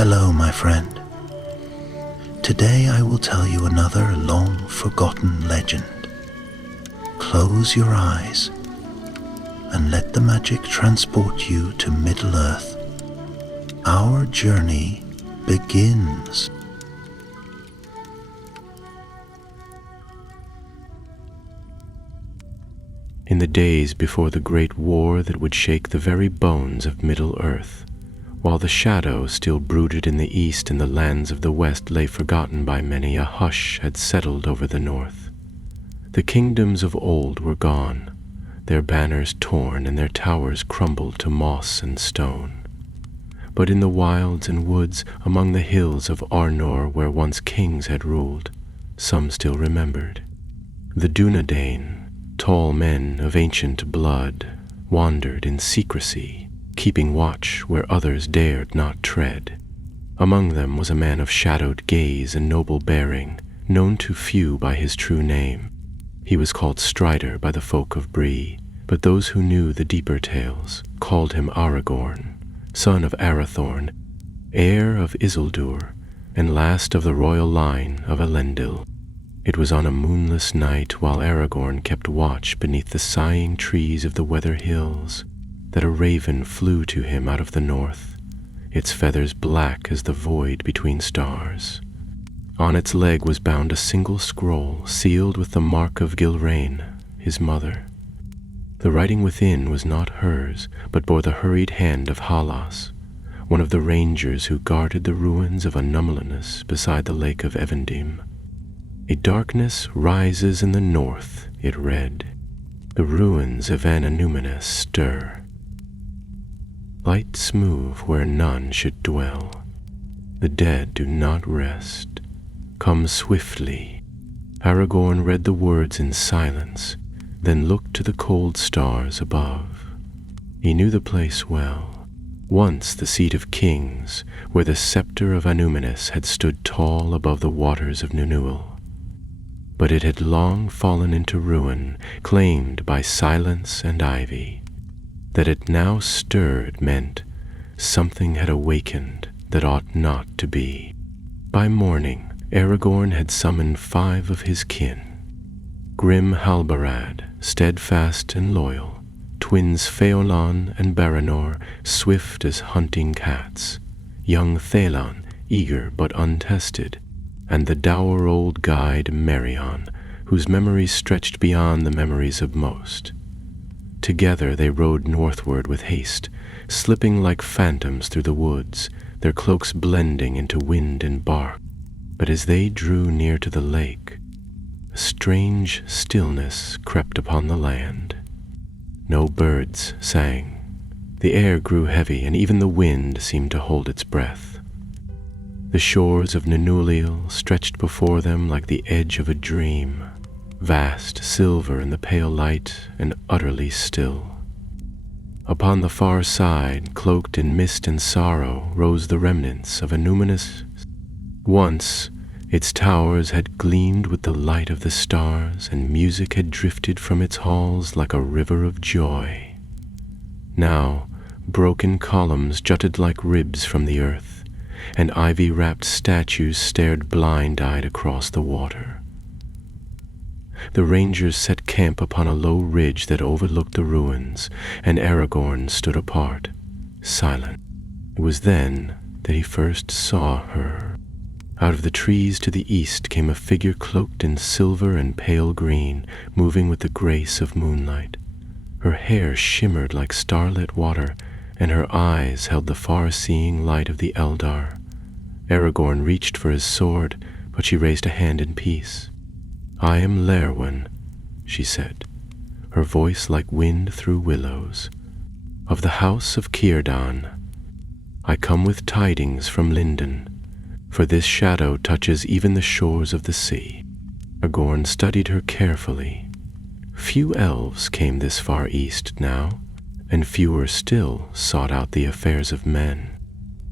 Hello, my friend. Today I will tell you another long-forgotten legend. Close your eyes and let the magic transport you to Middle-earth. Our journey begins. In the days before the great war that would shake the very bones of Middle-earth, while the shadow still brooded in the east and the lands of the west lay forgotten by many, a hush had settled over the north. The kingdoms of old were gone, their banners torn and their towers crumbled to moss and stone. But in the wilds and woods among the hills of Arnor, where once kings had ruled, some still remembered. The Dunedain, tall men of ancient blood, wandered in secrecy, keeping watch where others dared not tread. Among them was a man of shadowed gaze and noble bearing, known to few by his true name. He was called Strider by the folk of Bree, but those who knew the deeper tales called him Aragorn, son of Arathorn, heir of Isildur, and last of the royal line of Elendil. It was on a moonless night, while Aragorn kept watch beneath the sighing trees of the Weather Hills, that a raven flew to him out of the north, its feathers black as the void between stars. On its leg was bound a single scroll, sealed with the mark of Gilrain, his mother. The writing within was not hers, but bore the hurried hand of Halas, one of the rangers who guarded the ruins of Annúminas beside the lake of Evendim. A darkness rises in the north, it read. The ruins of Annúminas stir. Lights move where none should dwell. The dead do not rest. Come swiftly. Aragorn read the words in silence, then looked to the cold stars above. He knew the place well, once the seat of kings, where the scepter of Annúminas had stood tall above the waters of Nunuil. But it had long fallen into ruin, claimed by silence and ivy. That it now stirred meant something had awakened that ought not to be. By morning, Aragorn had summoned 5 of his kin. Grim Halbarad, steadfast and loyal, twins Feolan and Baranor, swift as hunting cats, young Thalan, eager but untested, and the dour old guide Merion, whose memories stretched beyond the memories of most. Together they rode northward with haste, slipping like phantoms through the woods, their cloaks blending into wind and bark. But as they drew near to the lake, a strange stillness crept upon the land. No birds sang. The air grew heavy, and even the wind seemed to hold its breath. The shores of Nunuil stretched before them like the edge of a dream, vast, silver in the pale light, and utterly still. Upon the far side, cloaked in mist and sorrow, rose the remnants of Annúminas. Once, its towers had gleamed with the light of the stars, and music had drifted from its halls like a river of joy. Now, broken columns jutted like ribs from the earth, and ivy-wrapped statues stared blind-eyed across the water. The rangers set camp upon a low ridge that overlooked the ruins, and Aragorn stood apart, silent. It was then that he first saw her. Out of the trees to the east came a figure cloaked in silver and pale green, moving with the grace of moonlight. Her hair shimmered like starlit water, and her eyes held the far-seeing light of the Eldar. Aragorn reached for his sword, but she raised a hand in peace. "I am Lerwen," she said, her voice like wind through willows, "of the house of Círdan. I come with tidings from Lindon, for this shadow touches even the shores of the sea." Aragorn studied her carefully. Few elves came this far east now, and fewer still sought out the affairs of men.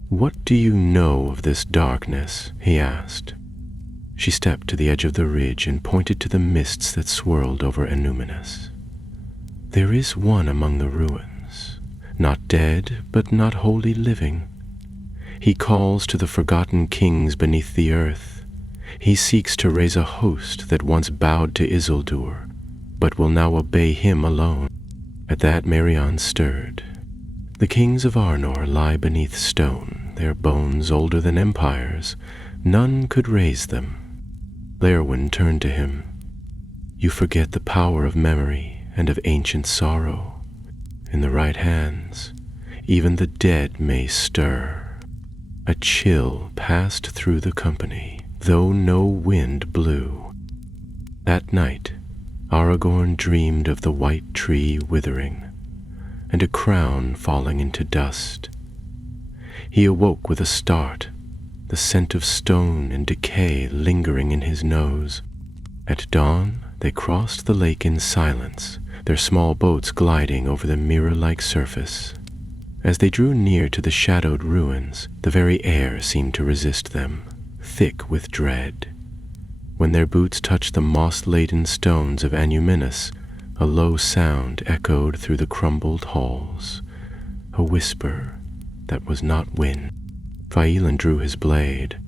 "What do you know of this darkness?" he asked. She stepped to the edge of the ridge and pointed to the mists that swirled over Annúminas. "There is one among the ruins, not dead, but not wholly living. He calls to the forgotten kings beneath the earth. He seeks to raise a host that once bowed to Isildur, but will now obey him alone. At that Merion stirred. The kings of Arnor lie beneath stone, their bones older than empires. None could raise them. Léorwyn turned to him. You forget the power of memory and of ancient sorrow. In the right hands, even the dead may stir. A chill passed through the company, though no wind blew. That night, Aragorn dreamed of the white tree withering, and a crown falling into dust. He awoke with a start, the scent of stone and decay lingering in his nose. At dawn, they crossed the lake in silence, their small boats gliding over the mirror-like surface. As they drew near to the shadowed ruins, the very air seemed to resist them, thick with dread. When their boots touched the moss-laden stones of Annúminas, a low sound echoed through the crumbled halls, a whisper that was not wind. Fáilinn drew his blade.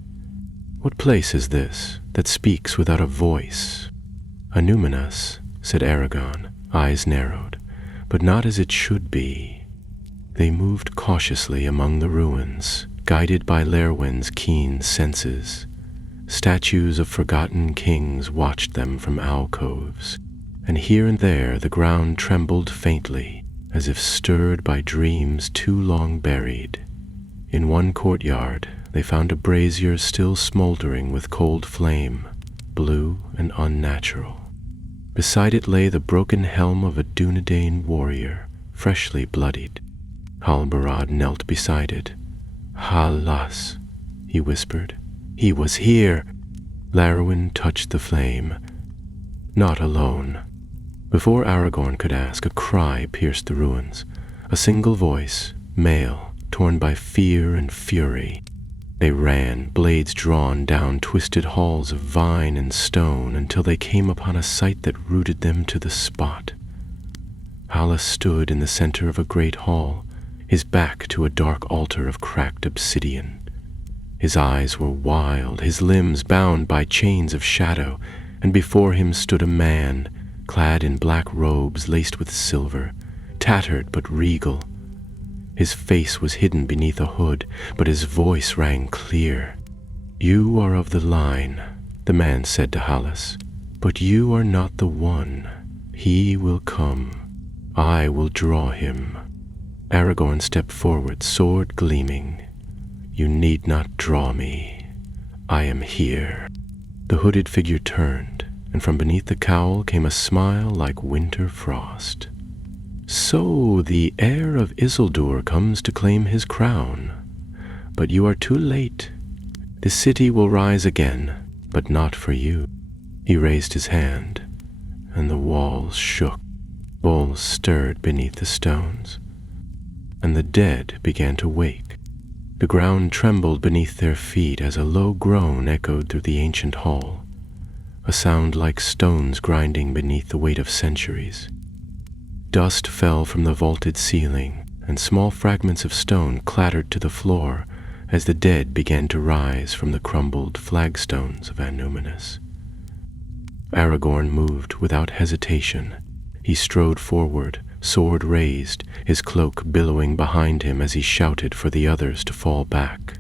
What place is this that speaks without a voice? Annúminas, said Aragorn, eyes narrowed, but not as it should be. They moved cautiously among the ruins, guided by Léorwyn's keen senses. Statues of forgotten kings watched them from alcoves, and here and there the ground trembled faintly, as if stirred by dreams too long buried. In one courtyard they found a brazier still smoldering with cold flame, blue and unnatural. Beside it lay the broken helm of a Dúnedain warrior, freshly bloodied. Halbarad knelt beside it. "Alas," he whispered. "He was here." Léorwyn touched the flame. Not alone. Before Aragorn could ask, a cry pierced the ruins. A single voice, male, torn by fear and fury. They ran, blades drawn down twisted halls of vine and stone until they came upon a sight that rooted them to the spot. Halas stood in the center of a great hall, his back to a dark altar of cracked obsidian. His eyes were wild, his limbs bound by chains of shadow, and before him stood a man, clad in black robes laced with silver, tattered but regal. His face was hidden beneath a hood, but his voice rang clear. "You are of the line," the man said to Halas, "but you are not the one. He will come. I will draw him." Aragorn stepped forward, sword gleaming. "You need not draw me. I am here." The hooded figure turned, and from beneath the cowl came a smile like winter frost. "So the heir of Isildur comes to claim his crown. But you are too late. The city will rise again, but not for you." He raised his hand, and the walls shook. Bowls stirred beneath the stones, and the dead began to wake. The ground trembled beneath their feet as a low groan echoed through the ancient hall, a sound like stones grinding beneath the weight of centuries. Dust fell from the vaulted ceiling, and small fragments of stone clattered to the floor as the dead began to rise from the crumbled flagstones of Annúminas. Aragorn moved without hesitation. He strode forward, sword raised, his cloak billowing behind him as he shouted for the others to fall back.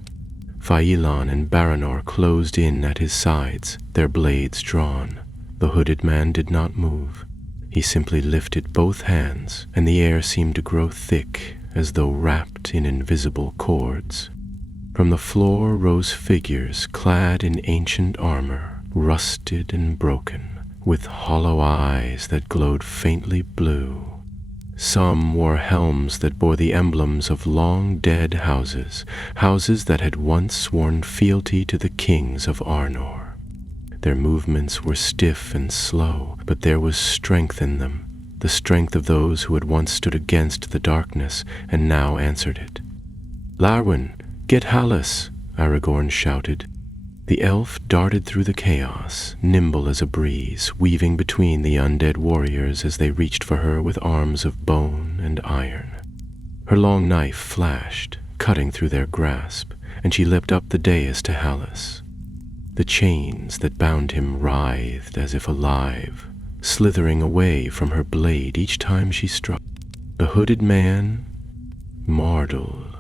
Fáilinn and Baranor closed in at his sides, their blades drawn. The hooded man did not move. He simply lifted both hands, and the air seemed to grow thick as though wrapped in invisible cords. From the floor rose figures clad in ancient armor, rusted and broken, with hollow eyes that glowed faintly blue. Some wore helms that bore the emblems of long-dead houses, houses that had once sworn fealty to the kings of Arnor. Their movements were stiff and slow, but there was strength in them, the strength of those who had once stood against the darkness and now answered it. "Léorwyn, get Halas!" Aragorn shouted. The elf darted through the chaos, nimble as a breeze, weaving between the undead warriors as they reached for her with arms of bone and iron. Her long knife flashed, cutting through their grasp, and she leapt up the dais to Hallis. The chains that bound him writhed as if alive, slithering away from her blade each time she struck. The hooded man, Mardul,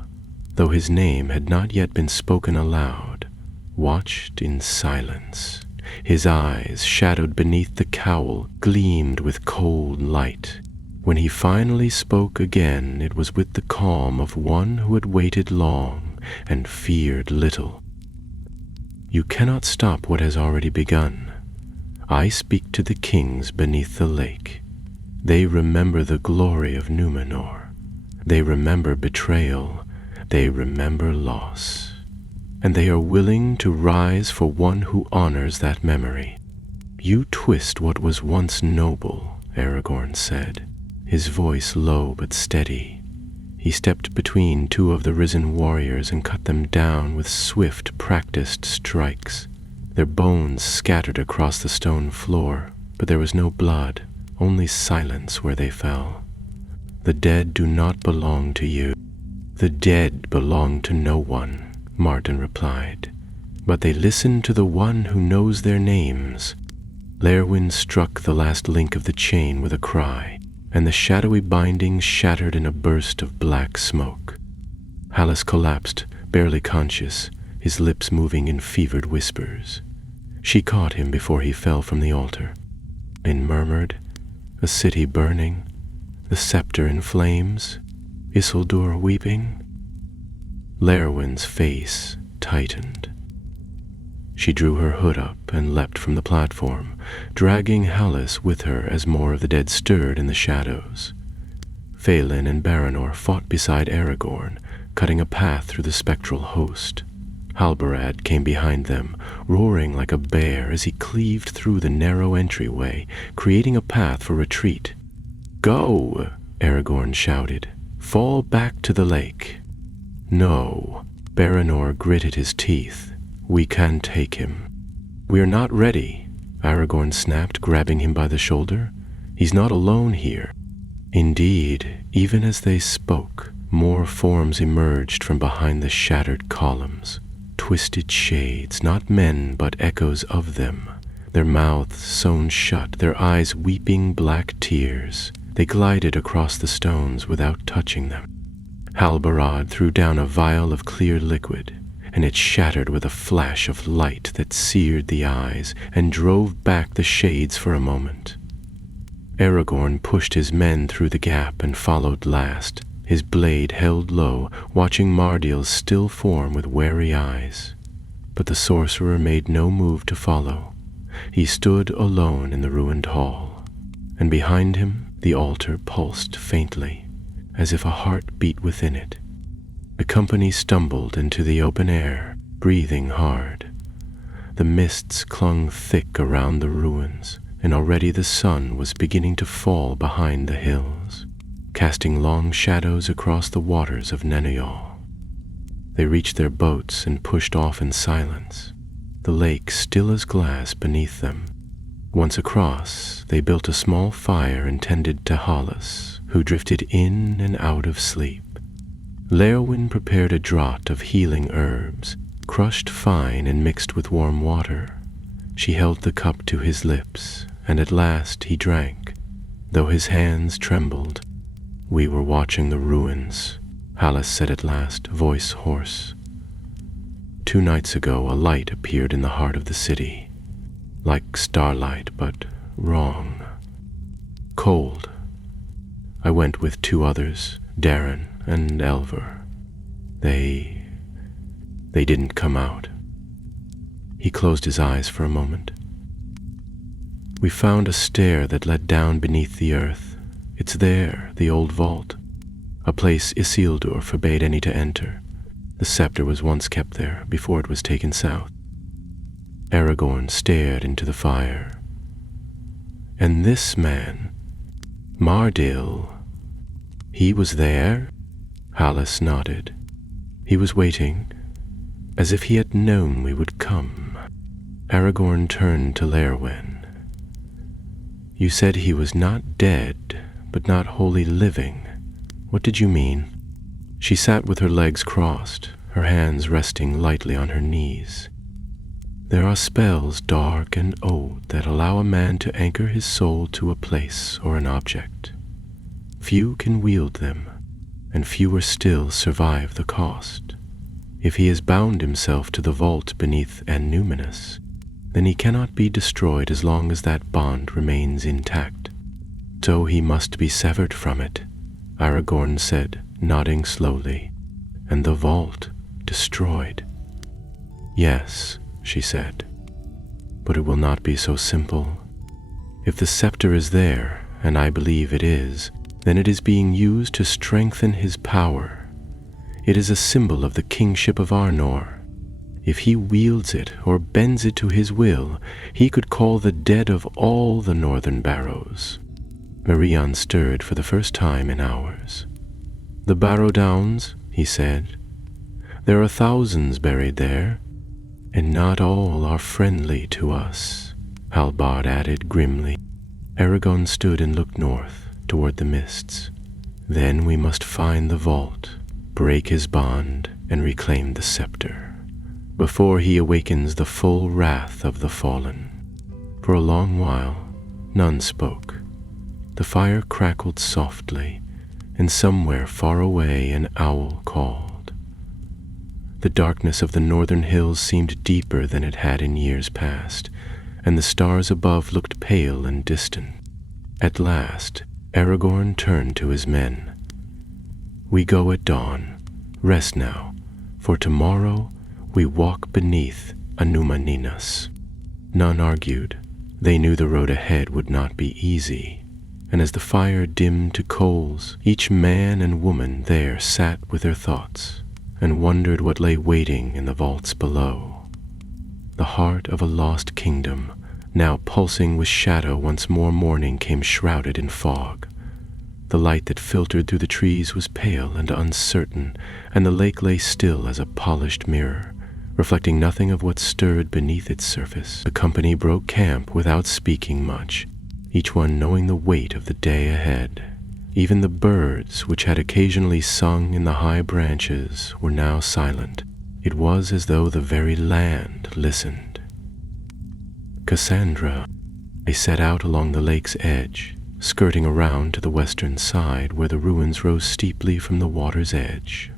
though his name had not yet been spoken aloud, watched in silence. His eyes, shadowed beneath the cowl, gleamed with cold light. When he finally spoke again, it was with the calm of one who had waited long and feared little. "You cannot stop what has already begun. I speak to the kings beneath the lake. They remember the glory of Númenor. They remember betrayal. They remember loss. And they are willing to rise for one who honors that memory. You twist what was once noble," Aragorn said, his voice low but steady. He stepped between two of the risen warriors and cut them down with swift, practiced strikes. Their bones scattered across the stone floor, but there was no blood, only silence where they fell. "The dead do not belong to you. The dead belong to no one," Martin replied, "but they listen to the one who knows their names." Léirwyn struck the last link of the chain with a cry, and the shadowy binding shattered in a burst of black smoke. Hallis collapsed, barely conscious, his lips moving in fevered whispers. She caught him before he fell from the altar, and murmured, "A city burning, the scepter in flames, Isildur weeping." Léirwyn's face tightened. She drew her hood up and leapt from the platform, dragging Hallis with her as more of the dead stirred in the shadows. Phelin and Baranor fought beside Aragorn, cutting a path through the spectral host. Halbarad came behind them, roaring like a bear as he cleaved through the narrow entryway, creating a path for retreat. "Go!" Aragorn shouted. "Fall back to the lake." "No." Baranor gritted his teeth. "We can take him." "We're not ready," Aragorn snapped, grabbing him by the shoulder. "He's not alone here." Indeed, even as they spoke, more forms emerged from behind the shattered columns. Twisted shades, not men but echoes of them, their mouths sewn shut, their eyes weeping black tears. They glided across the stones without touching them. Halbarad threw down a vial of clear liquid, and it shattered with a flash of light that seared the eyes and drove back the shades for a moment. Aragorn pushed his men through the gap and followed last, his blade held low, watching Mardil's still form with wary eyes. But the sorcerer made no move to follow. He stood alone in the ruined hall, and behind him the altar pulsed faintly, as if a heart beat within it. The company stumbled into the open air, breathing hard. The mists clung thick around the ruins, and already the sun was beginning to fall behind the hills, casting long shadows across the waters of Nenuyal. They reached their boats and pushed off in silence, the lake still as glass beneath them. Once across, they built a small fire intended to Hallis, who drifted in and out of sleep. Léirwyn prepared a draught of healing herbs, crushed fine and mixed with warm water. She held the cup to his lips, and at last he drank, though his hands trembled. "We were watching the ruins," Hallis said at last, voice hoarse. "2 nights ago a light appeared in the heart of the city, like starlight, but wrong. Cold. I went with 2 others, Darin and Elver. They didn't come out." He closed his eyes for a moment. "We found a stair that led down beneath the earth. It's there, the old vault, a place Isildur forbade any to enter. The scepter was once kept there before it was taken south." Aragorn stared into the fire. "And this man, Mardil, he was there?" Hallis nodded. "He was waiting, as if he had known we would come." Aragorn turned to Léirwyn. "You said he was not dead, but not wholly living. What did you mean?" She sat with her legs crossed, her hands resting lightly on her knees. There are spells dark and old that allow a man to anchor his soul to a place or an object. Few can wield them, and fewer still survive the cost. If he has bound himself to the vault beneath Annúminas, then he cannot be destroyed as long as that bond remains intact. So he must be severed from it, Aragorn said, nodding slowly, and the vault destroyed. Yes, she said, but it will not be so simple. If the scepter is there, and I believe it is, then it is being used to strengthen his power. It is a symbol of the kingship of Arnor. If he wields it or bends it to his will, he could call the dead of all the northern barrows. Merion stirred for the first time in hours. The Barrow Downs, he said. There are thousands buried there, and not all are friendly to us, Halbard added grimly. Aragorn stood and looked north, toward the mists. Then we must find the vault, break his bond, and reclaim the scepter, before he awakens the full wrath of the fallen. For a long while, none spoke. The fire crackled softly, and somewhere far away an owl called. The darkness of the northern hills seemed deeper than it had in years past, and the stars above looked pale and distant. At last, Aragorn turned to his men. We go at dawn. Rest now, for tomorrow we walk beneath Annúminas. None argued. They knew the road ahead would not be easy, and as the fire dimmed to coals, each man and woman there sat with their thoughts and wondered what lay waiting in the vaults below. The heart of a lost kingdom, now pulsing with shadow once more morning came shrouded in fog. The light that filtered through the trees was pale and uncertain, and the lake lay still as a polished mirror, reflecting nothing of what stirred beneath its surface. The company broke camp without speaking much, each one knowing the weight of the day ahead. Even the birds, which had occasionally sung in the high branches, were now silent. It was as though the very land listened. Cassandra. They set out along the lake's edge, skirting around to the western side where the ruins rose steeply from the water's edge.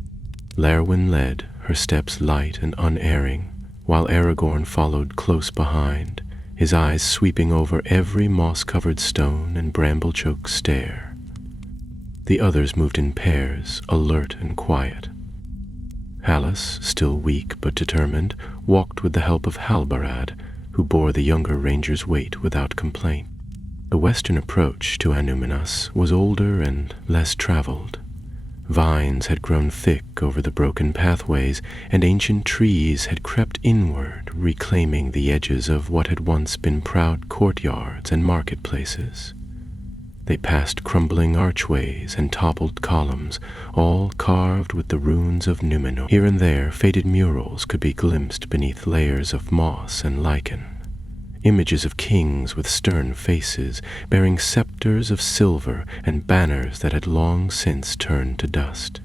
Lerwin led, her steps light and unerring, while Aragorn followed close behind, his eyes sweeping over every moss-covered stone and bramble-choked stair. The others moved in pairs, alert and quiet. Hallis, still weak but determined, walked with the help of Halbarad, who bore the younger ranger's weight without complaint. The western approach to Annúminas was older and less traveled. Vines had grown thick over the broken pathways, and ancient trees had crept inward, reclaiming the edges of what had once been proud courtyards and marketplaces. They passed crumbling archways and toppled columns, all carved with the runes of Númenor. Here and there, faded murals could be glimpsed beneath layers of moss and lichen. Images of kings with stern faces, bearing scepters of silver and banners that had long since turned to dust.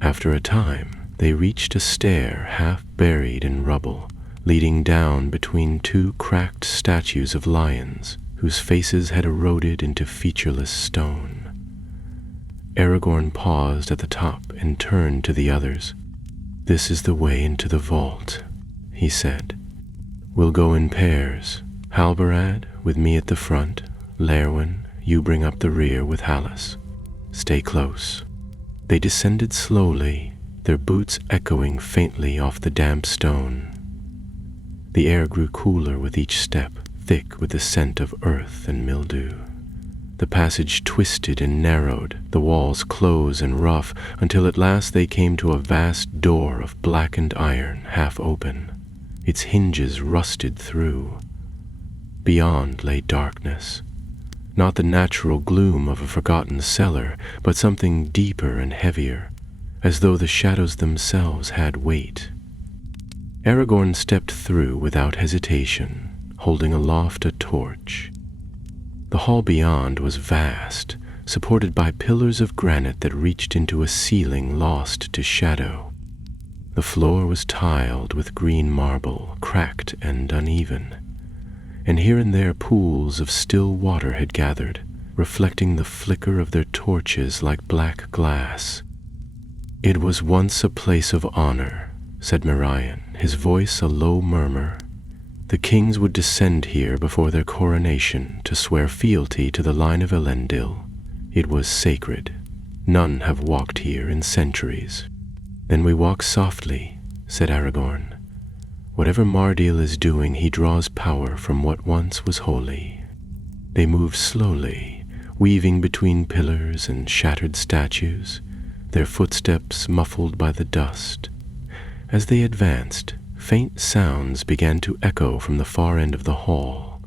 After a time, they reached a stair half buried in rubble, leading down between two cracked statues of lions, whose faces had eroded into featureless stone. Aragorn paused at the top and turned to the others. "This is the way into the vault," he said. "We'll go in pairs. Halbarad, with me at the front. Lerwin, you bring up the rear with Hallis. Stay close." They descended slowly, their boots echoing faintly off the damp stone. The air grew cooler with each step, thick with the scent of earth and mildew. The passage twisted and narrowed, the walls close and rough, until at last they came to a vast door of blackened iron, half open, its hinges rusted through. Beyond lay darkness, not the natural gloom of a forgotten cellar, but something deeper and heavier, as though the shadows themselves had weight. Aragorn stepped through without hesitation, holding aloft a torch. The hall beyond was vast, supported by pillars of granite that reached into a ceiling lost to shadow. The floor was tiled with green marble, cracked and uneven, and here and there pools of still water had gathered, reflecting the flicker of their torches like black glass. "It was once a place of honor," said Merion, his voice a low murmur. "The kings would descend here before their coronation to swear fealty to the line of Elendil. It was sacred. None have walked here in centuries." "Then we walk softly," said Aragorn. "Whatever Mardil is doing, he draws power from what once was holy." They moved slowly, weaving between pillars and shattered statues, their footsteps muffled by the dust. As they advanced, faint sounds began to echo from the far end of the hall,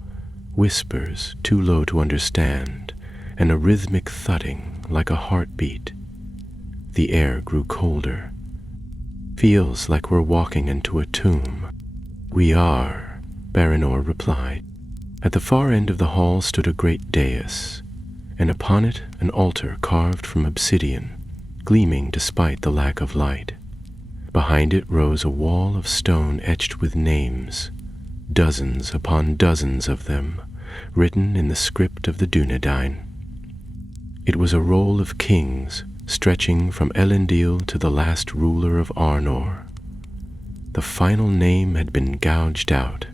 whispers too low to understand, and a rhythmic thudding like a heartbeat. The air grew colder. "Feels like we're walking into a tomb." "We are," Baranor replied. At the far end of the hall stood a great dais, and upon it an altar carved from obsidian, gleaming despite the lack of light. Behind it rose a wall of stone etched with names, dozens upon dozens of them, written in the script of the Dunedain. It was a roll of kings, stretching from Elendil to the last ruler of Arnor. The final name had been gouged out.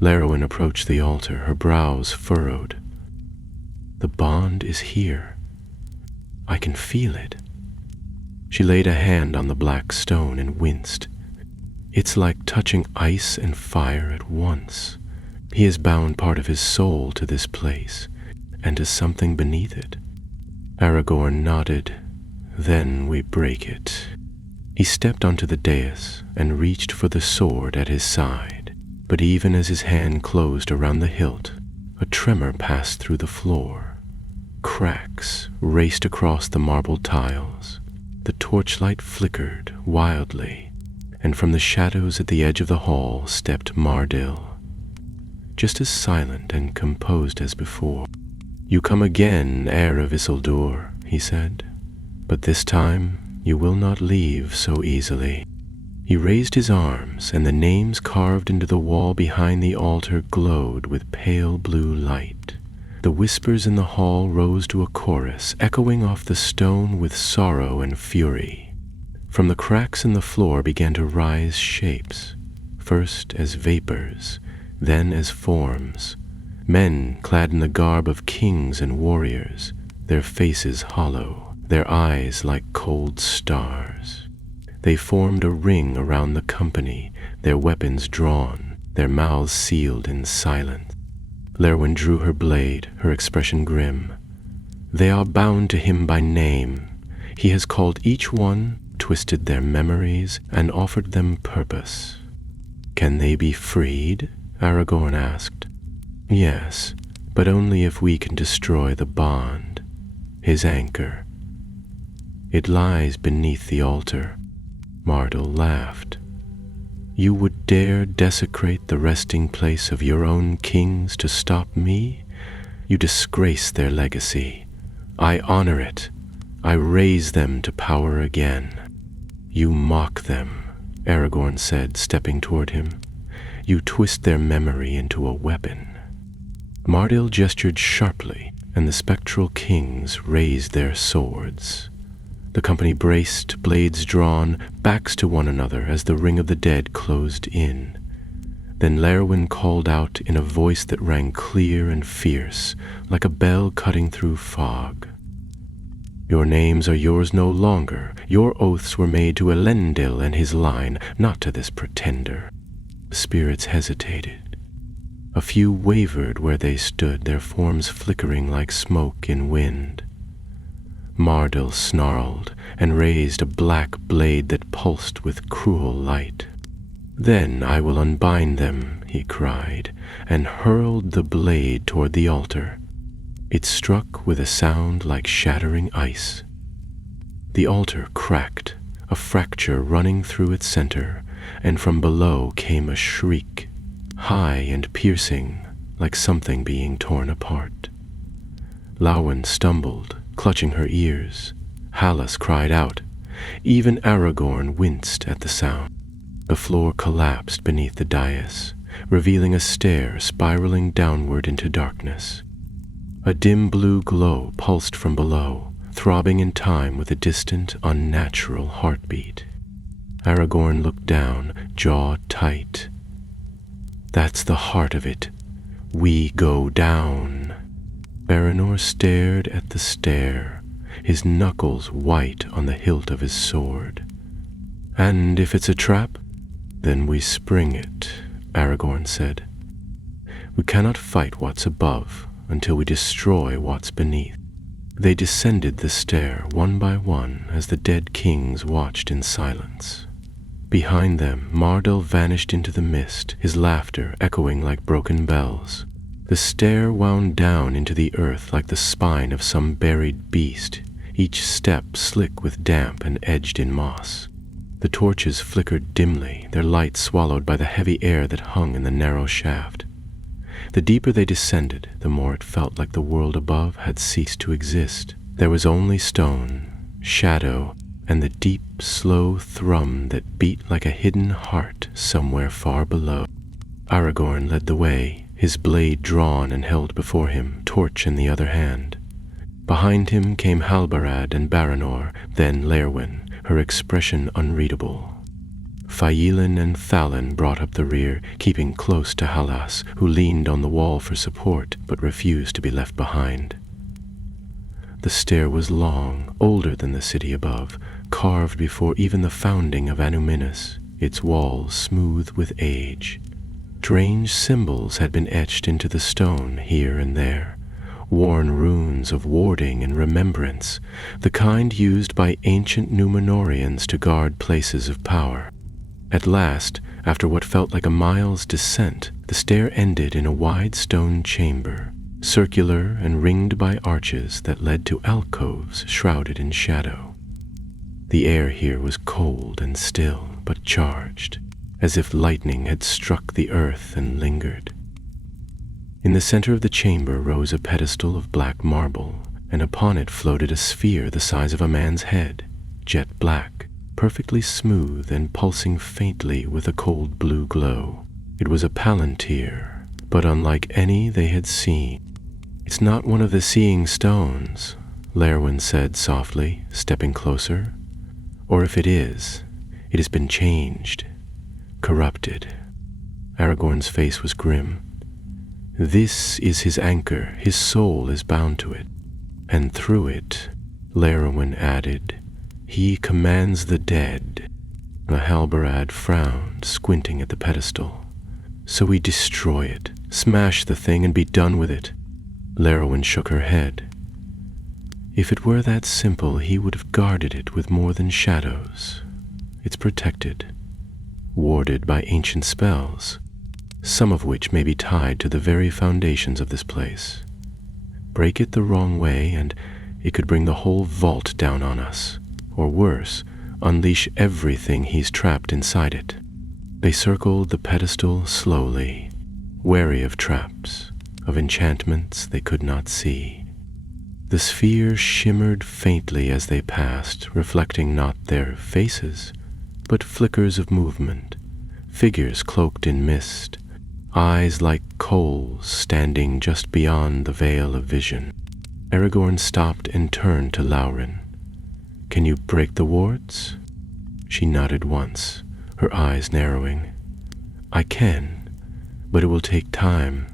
Larrowen approached the altar, her brows furrowed. "The bond is here. I can feel it." She laid a hand on the black stone and winced. "It's like touching ice and fire at once. He has bound part of his soul to this place, and to something beneath it." Aragorn nodded. "Then we break it." He stepped onto the dais and reached for the sword at his side, but even as his hand closed around the hilt, a tremor passed through the floor. Cracks raced across the marble tiles. The torchlight flickered wildly, and from the shadows at the edge of the hall stepped Mardil, just as silent and composed as before. "You come again, heir of Isildur," he said, "but this time you will not leave so easily." He raised his arms, and the names carved into the wall behind the altar glowed with pale blue light. The whispers in the hall rose to a chorus, echoing off the stone with sorrow and fury. From the cracks in the floor began to rise shapes, first as vapors, then as forms. Men clad in the garb of kings and warriors, their faces hollow, their eyes like cold stars. They formed a ring around the company, their weapons drawn, their mouths sealed in silence. Lerwin drew her blade, her expression grim. "They are bound to him by name. He has called each one, twisted their memories, and offered them purpose." "Can they be freed?" Aragorn asked. "Yes, but only if we can destroy the bond, his anchor. It lies beneath the altar." Mardil laughed. "You would dare desecrate the resting place of your own kings to stop me? You disgrace their legacy. I honor it. I raise them to power again." "You mock them," Aragorn said, stepping toward him. "You twist their memory into a weapon." Mardil gestured sharply, and the spectral kings raised their swords. The company braced, blades drawn, backs to one another as the ring of the dead closed in. Then Lerwin called out in a voice that rang clear and fierce, like a bell cutting through fog. "Your names are yours no longer. Your oaths were made to Elendil and his line, not to this pretender." The spirits hesitated. A few wavered where they stood, their forms flickering like smoke in wind. Mardil snarled and raised a black blade that pulsed with cruel light. "Then I will unbind them," he cried, and hurled the blade toward the altar. It struck with a sound like shattering ice. The altar cracked, a fracture running through its center, and from below came a shriek, high and piercing, like something being torn apart. Lawin stumbled, clutching her ears. Hallis cried out, Even Aragorn winced at the sound. The floor collapsed beneath the dais, revealing a stair spiraling downward into darkness. A dim blue glow pulsed from below, throbbing in time with a distant, unnatural heartbeat. Aragorn looked down, jaw tight. "That's the heart of it. We go down." Baranor stared at the stair, his knuckles white on the hilt of his sword. "And if it's a trap, then we spring it," Aragorn said. "We cannot fight what's above until we destroy what's beneath." They descended the stair one by one as the dead kings watched in silence. Behind them, Mardel vanished into the mist, his laughter echoing like broken bells. The stair wound down into the earth like the spine of some buried beast, each step slick with damp and edged in moss. The torches flickered dimly, their light swallowed by the heavy air that hung in the narrow shaft. The deeper they descended, the more it felt like the world above had ceased to exist. There was only stone, shadow, and the deep, slow thrum that beat like a hidden heart somewhere far below. Aragorn led the way, his blade drawn and held before him, torch in the other hand. Behind him came Halbarad and Baranor, then Léirwyn, her expression unreadable. Faelin and Thalin brought up the rear, keeping close to Halas, who leaned on the wall for support but refused to be left behind. The stair was long, older than the city above, carved before even the founding of Annúminas, its walls smooth with age. Strange symbols had been etched into the stone here and there, worn runes of warding and remembrance, the kind used by ancient Númenóreans to guard places of power. At last, after what felt like a mile's descent, the stair ended in a wide stone chamber, circular and ringed by arches that led to alcoves shrouded in shadow. The air here was cold and still, but charged, as if lightning had struck the earth and lingered. In the center of the chamber rose a pedestal of black marble, and upon it floated a sphere the size of a man's head, jet black, perfectly smooth and pulsing faintly with a cold blue glow. It was a palantir, but unlike any they had seen. "It's not one of the seeing stones," Léirwyn said softly, stepping closer. "Or if it is, it has been changed, corrupted." Aragorn's face was grim. "This is his anchor, his soul is bound to it. And through it," Léirwyn added, "he commands the dead." The Halbarad frowned, squinting at the pedestal. "So we destroy it, smash the thing and be done with it." Léirwyn shook her head. "If it were that simple, he would have guarded it with more than shadows. It's protected, warded by ancient spells, some of which may be tied to the very foundations of this place. Break it the wrong way, and it could bring the whole vault down on us, or worse, unleash everything he's trapped inside it." They circled the pedestal slowly, wary of traps, of enchantments they could not see. The sphere shimmered faintly as they passed, reflecting not their faces, but flickers of movement, figures cloaked in mist, eyes like coals standing just beyond the veil of vision. Aragorn stopped and turned to Lauren. "Can you break the wards?" She nodded once, her eyes narrowing. "I can, but it will take time,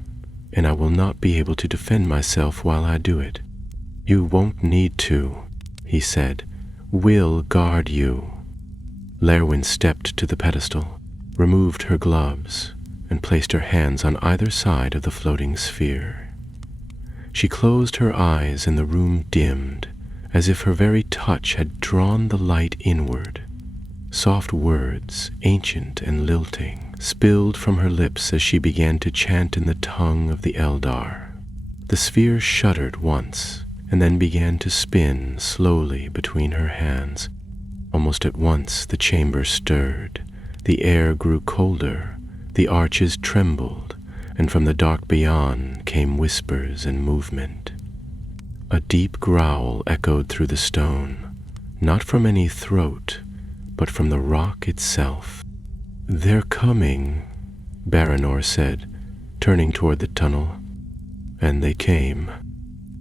and I will not be able to defend myself while I do it." "You won't need to," he said. "We'll guard you." Léirwyn stepped to the pedestal, removed her gloves, and placed her hands on either side of the floating sphere. She closed her eyes and the room dimmed, as if her very touch had drawn the light inward. Soft words, ancient and lilting, spilled from her lips as she began to chant in the tongue of the Eldar. The sphere shuddered once, and then began to spin slowly between her hands. Almost at once the chamber stirred, the air grew colder, the arches trembled, and from the dark beyond came whispers and movement. A deep growl echoed through the stone, not from any throat, but from the rock itself. "They're coming," Baranor said, turning toward the tunnel. And they came.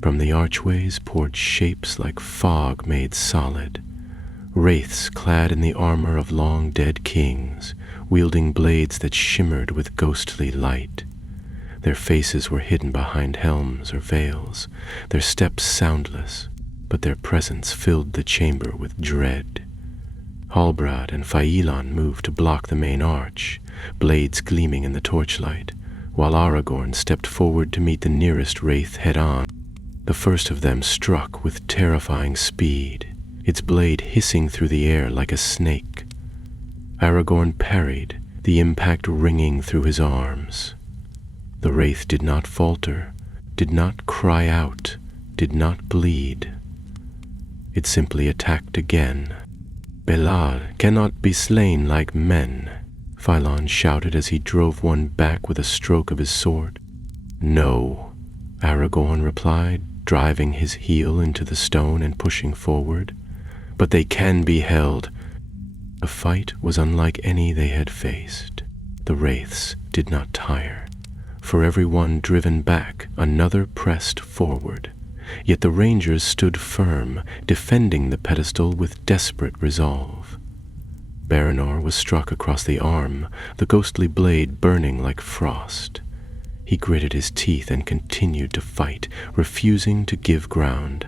From the archways poured shapes like fog made solid, wraiths clad in the armor of long-dead kings, wielding blades that shimmered with ghostly light. Their faces were hidden behind helms or veils, their steps soundless, but their presence filled the chamber with dread. Halbrand and Phaelon moved to block the main arch, blades gleaming in the torchlight, while Aragorn stepped forward to meet the nearest wraith head-on. The first of them struck with terrifying speed, its blade hissing through the air like a snake. Aragorn parried, the impact ringing through his arms. The wraith did not falter, did not cry out, did not bleed. It simply attacked again. "Belad cannot be slain like men," Phaelon shouted as he drove one back with a stroke of his sword. "No," Aragorn replied, driving his heel into the stone and pushing forward. "But they can be held." The fight was unlike any they had faced. The wraiths did not tire. For every one driven back, another pressed forward. Yet the rangers stood firm, defending the pedestal with desperate resolve. Baranor was struck across the arm, the ghostly blade burning like frost. He gritted his teeth and continued to fight, refusing to give ground.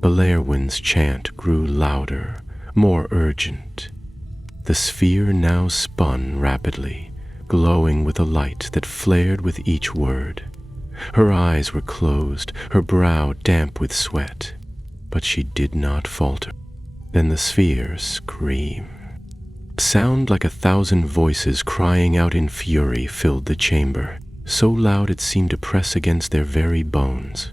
Belerwin's chant grew louder, more urgent. The sphere now spun rapidly, glowing with a light that flared with each word. Her eyes were closed, her brow damp with sweat, but she did not falter. Then the sphere screamed. A sound like 1,000 voices crying out in fury filled the chamber, so loud it seemed to press against their very bones.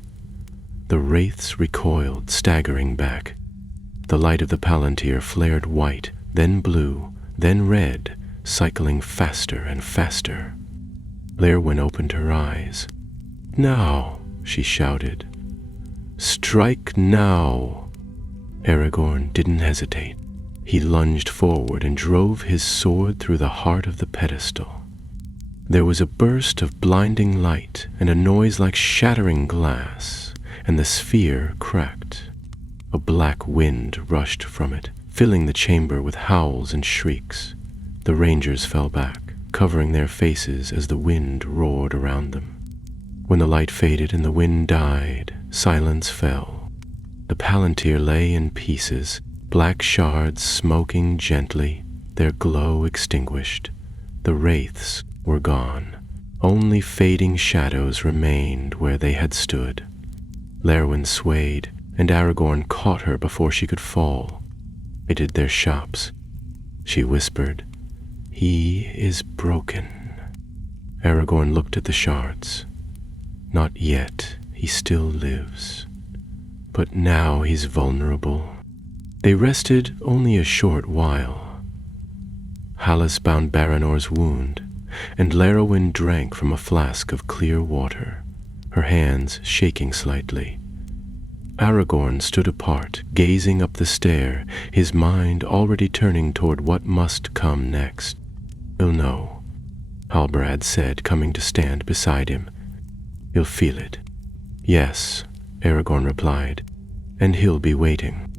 The wraiths recoiled, staggering back. The light of the palantir flared white, then blue, then red, cycling faster and faster. Lerwin opened her eyes. "Now," she shouted. "Strike now!" Aragorn didn't hesitate. He lunged forward and drove his sword through the heart of the pedestal. There was a burst of blinding light and a noise like shattering glass, and the sphere cracked. A black wind rushed from it, filling the chamber with howls and shrieks. The rangers fell back, covering their faces as the wind roared around them. When the light faded and the wind died, silence fell. The palantir lay in pieces, black shards smoking gently, their glow extinguished. The wraiths were gone. Only fading shadows remained where they had stood. Lerwin swayed, and Aragorn caught her before she could fall. They did their shops. She whispered, "He is broken." Aragorn looked at the shards. "Not yet, he still lives. But now he's vulnerable." They rested only a short while. Hallis bound Baranor's wound, and Lerwin drank from a flask of clear water, her hands shaking slightly. Aragorn stood apart, gazing up the stair, his mind already turning toward what must come next. "He'll know," Halbrand said, coming to stand beside him. "He'll feel it." "Yes," Aragorn replied, "and he'll be waiting."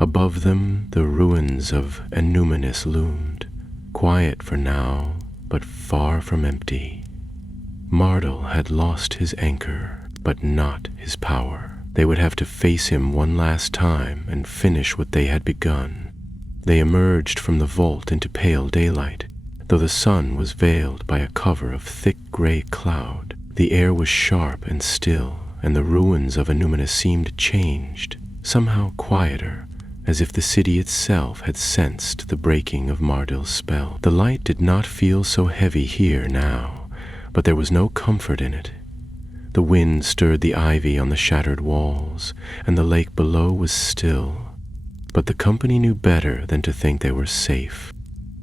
Above them, the ruins of Annúminas loomed, quiet for now, but far from empty. Mardel had lost his anchor, but not his power. They would have to face him one last time and finish what they had begun. They emerged from the vault into pale daylight. Though the sun was veiled by a cover of thick gray cloud, the air was sharp and still, and the ruins of Annúminas seemed changed, somehow quieter, as if the city itself had sensed the breaking of Mardel's spell. The light did not feel so heavy here now, but there was no comfort in it. The wind stirred the ivy on the shattered walls, and the lake below was still. But the company knew better than to think they were safe.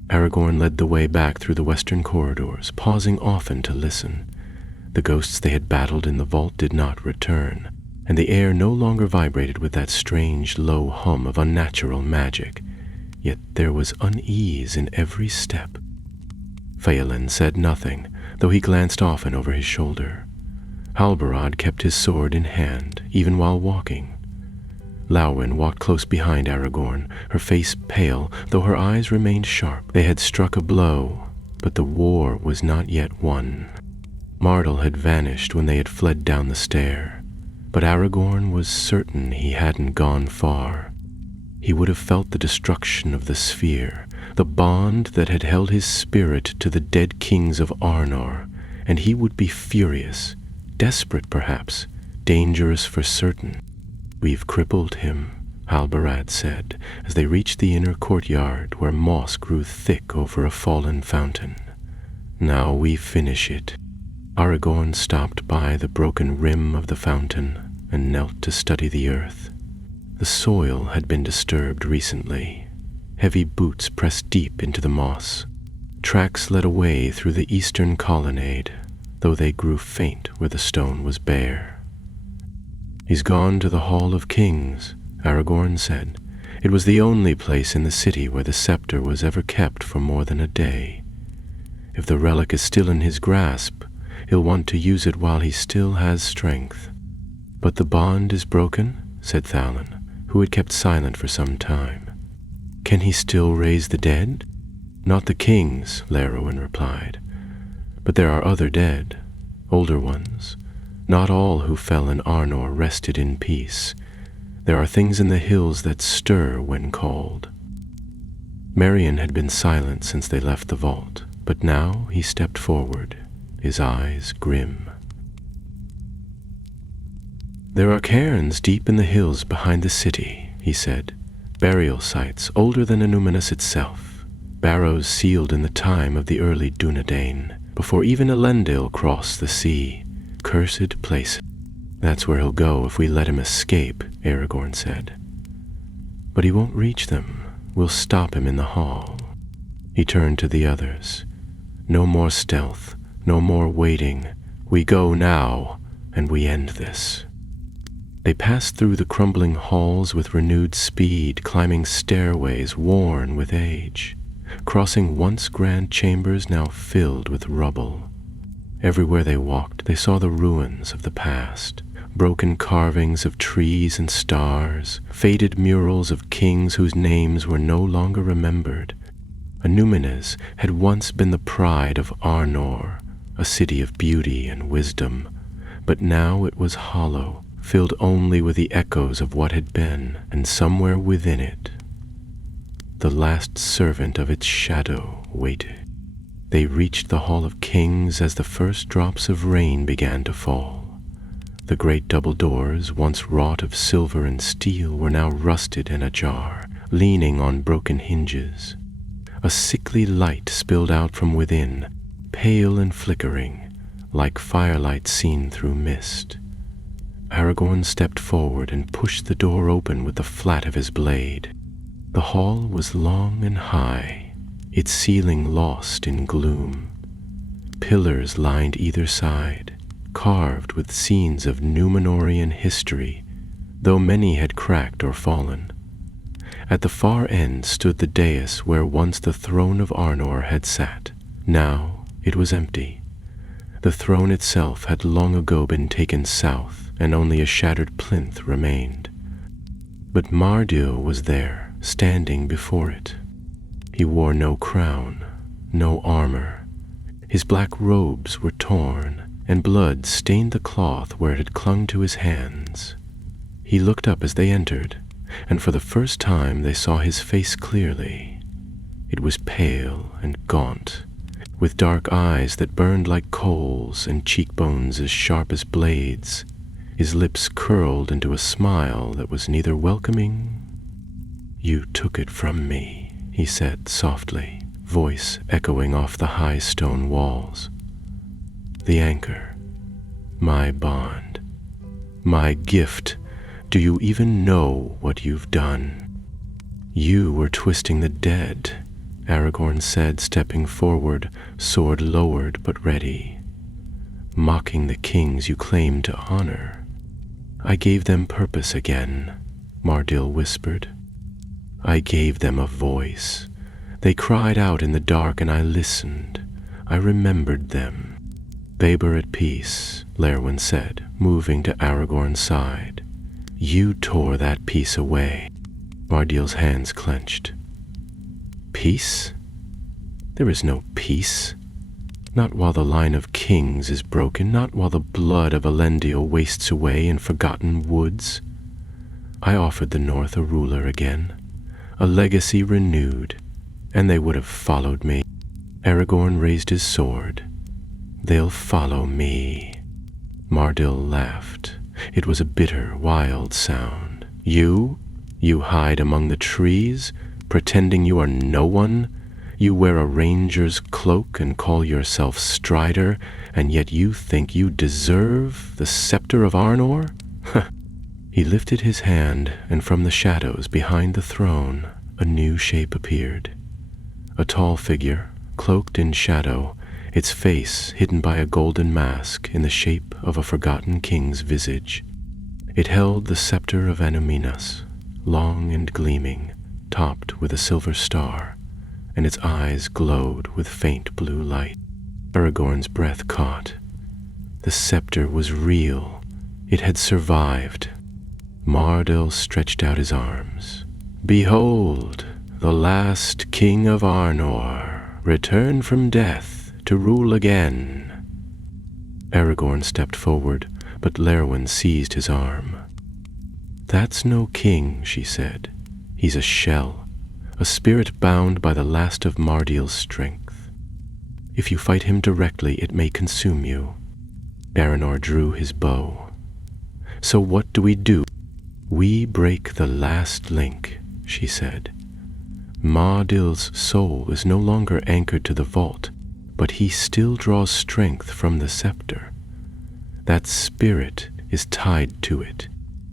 Aragorn led the way back through the western corridors, pausing often to listen. The ghosts they had battled in the vault did not return, and the air no longer vibrated with that strange low hum of unnatural magic, yet there was unease in every step. Phelan said nothing, though he glanced often over his shoulder. Halbarad kept his sword in hand, even while walking. Lawin walked close behind Aragorn, her face pale, though her eyes remained sharp. They had struck a blow, but the war was not yet won. Mardel had vanished when they had fled down the stair, but Aragorn was certain he hadn't gone far. He would have felt the destruction of the sphere, the bond that had held his spirit to the dead kings of Arnor, and he would be furious, desperate perhaps, dangerous for certain. "We've crippled him," Halbarad said, as they reached the inner courtyard where moss grew thick over a fallen fountain. "Now we finish it." Aragorn stopped by the broken rim of the fountain and knelt to study the earth. The soil had been disturbed recently. Heavy boots pressed deep into the moss. Tracks led away through the eastern colonnade, though they grew faint where the stone was bare. "He's gone to the Hall of Kings," Aragorn said. "It was the only place in the city where the scepter was ever kept for more than a day. If the relic is still in his grasp, he'll want to use it while he still has strength." "But the bond is broken?" said Thalin, who had kept silent for some time. "Can he still raise the dead?" "Not the kings," Larowan replied. "But there are other dead, older ones. Not all who fell in Arnor rested in peace. There are things in the hills that stir when called." Merrion had been silent since they left the vault, but now he stepped forward, his eyes grim. "There are cairns deep in the hills behind the city," he said. "Burial sites older than Annúminas itself. Barrows sealed in the time of the early Dunedain, before even Elendil crossed the sea. Cursed place. That's where he'll go if we let him escape," Aragorn said. "But he won't reach them. We'll stop him in the hall." He turned to the others. "No more stealth, no more waiting. We go now, and we end this." They passed through the crumbling halls with renewed speed, climbing stairways worn with age, crossing once grand chambers now filled with rubble. Everywhere they walked, they saw the ruins of the past, broken carvings of trees and stars, faded murals of kings whose names were no longer remembered. Annúminas had once been the pride of Arnor, a city of beauty and wisdom, but now it was hollow, filled only with the echoes of what had been, and somewhere within it, the last servant of its shadow waited. They reached the Hall of Kings as the first drops of rain began to fall. The great double doors, once wrought of silver and steel, were now rusted and ajar, leaning on broken hinges. A sickly light spilled out from within, pale and flickering, like firelight seen through mist. Aragorn stepped forward and pushed the door open with the flat of his blade. The hall was long and high, its ceiling lost in gloom. Pillars lined either side, carved with scenes of Númenorian history, though many had cracked or fallen. At the far end stood the dais where once the throne of Arnor had sat. Now it was empty. The throne itself had long ago been taken south, and only a shattered plinth remained. But Mardil was there, standing before it. He wore no crown, no armor. His black robes were torn, and blood stained the cloth where it had clung to his hands. He looked up as they entered, and for the first time they saw his face clearly. It was pale and gaunt, with dark eyes that burned like coals and cheekbones as sharp as blades. His lips curled into a smile that was neither welcoming. "You took it from me," he said softly, voice echoing off the high stone walls. "The anchor, my bond, my gift. Do you even know what you've done?" "You were twisting the dead," Aragorn said, stepping forward, sword lowered but ready. "Mocking the kings you claim to honor." I gave them purpose again, Mardil whispered. I gave them a voice. They cried out in the dark, and I listened. I remembered them. They were at peace, Lerwin said, moving to Aragorn's side. You tore that peace away. Mardil's hands clenched. Peace? There is no peace. Not while the line of kings is broken, not while the blood of Elendil wastes away in forgotten woods. I offered the North a ruler again, a legacy renewed, and they would have followed me. Aragorn raised his sword. They'll follow me. Mardil laughed. It was a bitter, wild sound. You hide among the trees, pretending you are no one? You wear a ranger's cloak and call yourself Strider, and yet you think you deserve the scepter of Arnor? He lifted his hand, and from the shadows behind the throne, a new shape appeared. A tall figure, cloaked in shadow, its face hidden by a golden mask in the shape of a forgotten king's visage. It held the scepter of Annúminas, long and gleaming, topped with a silver star, and its eyes glowed with faint blue light. Aragorn's breath caught. The scepter was real. It had survived. Mardil stretched out his arms. Behold, the last king of Arnor, returned from death to rule again. Aragorn stepped forward, but Lerwin seized his arm. That's no king, she said. He's a shell, a spirit bound by the last of Mardil's strength. If you fight him directly, it may consume you. Arnor drew his bow. So what do? We break the last link, she said. Mardil's soul is no longer anchored to the vault, but he still draws strength from the scepter. That spirit is tied to it.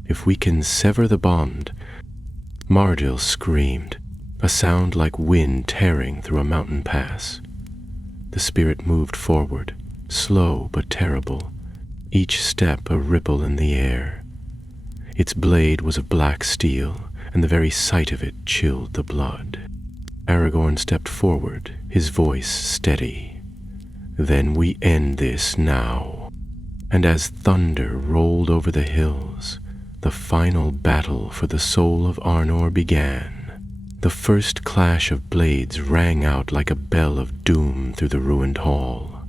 If we can sever the bond... Mardil screamed, a sound like wind tearing through a mountain pass. The spirit moved forward, slow but terrible, each step a ripple in the air. Its blade was of black steel, and the very sight of it chilled the blood. Aragorn stepped forward, his voice steady. Then we end this now. And as thunder rolled over the hills, the final battle for the soul of Arnor began. The first clash of blades rang out like a bell of doom through the ruined hall.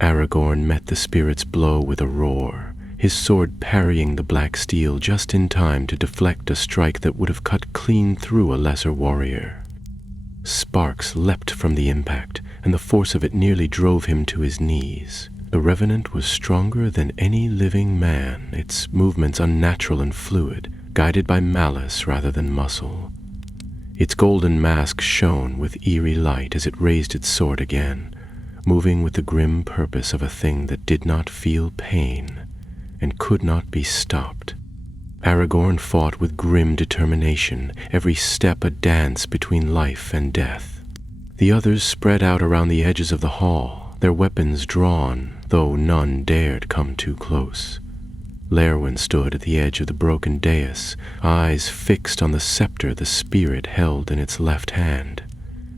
Aragorn met the spirit's blow with a roar, his sword parrying the black steel just in time to deflect a strike that would have cut clean through a lesser warrior. Sparks leapt from the impact, and the force of it nearly drove him to his knees. The Revenant was stronger than any living man, its movements unnatural and fluid, guided by malice rather than muscle. Its golden mask shone with eerie light as it raised its sword again, moving with the grim purpose of a thing that did not feel pain and could not be stopped. Aragorn fought with grim determination, every step a dance between life and death. The others spread out around the edges of the hall, their weapons drawn, though none dared come too close. Lerwin stood at the edge of the broken dais, eyes fixed on the scepter the spirit held in its left hand.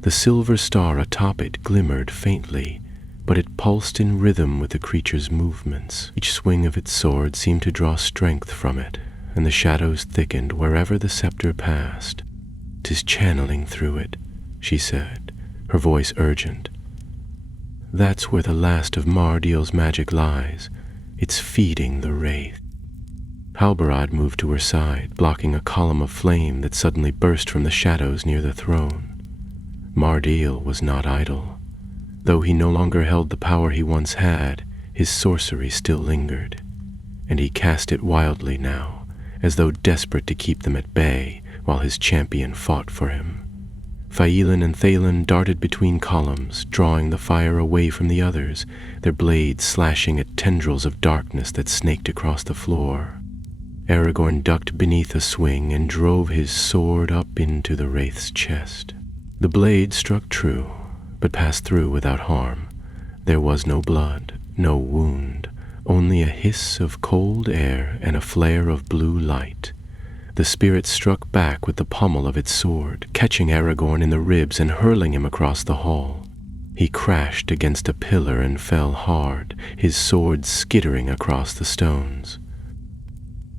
The silver star atop it glimmered faintly, but it pulsed in rhythm with the creature's movements. Each swing of its sword seemed to draw strength from it, and the shadows thickened wherever the scepter passed. "'Tis channeling through it," she said, her voice urgent. "That's where the last of Mardil's magic lies. It's feeding the wraith." Halbarad moved to her side, blocking a column of flame that suddenly burst from the shadows near the throne. Mardil was not idle. Though he no longer held the power he once had, his sorcery still lingered, and he cast it wildly now, as though desperate to keep them at bay while his champion fought for him. Phaelin and Thalin darted between columns, drawing the fire away from the others, their blades slashing at tendrils of darkness that snaked across the floor. Aragorn ducked beneath a swing and drove his sword up into the wraith's chest. The blade struck true, but passed through without harm. There was no blood, no wound, only a hiss of cold air and a flare of blue light. The spirit struck back with the pommel of its sword, catching Aragorn in the ribs and hurling him across the hall. He crashed against a pillar and fell hard, his sword skittering across the stones.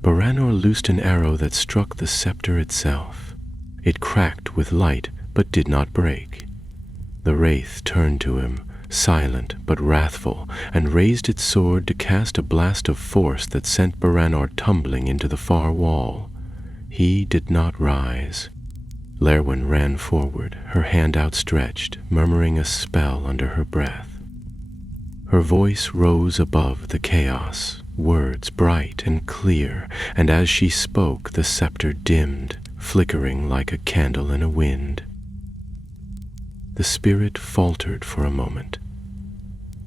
Baranor loosed an arrow that struck the scepter itself. It cracked with light, but did not break. The wraith turned to him, silent but wrathful, and raised its sword to cast a blast of force that sent Baranor tumbling into the far wall. He did not rise. Lerwin ran forward, her hand outstretched, murmuring a spell under her breath. Her voice rose above the chaos, words bright and clear, and as she spoke the scepter dimmed, flickering like a candle in a wind. The spirit faltered for a moment.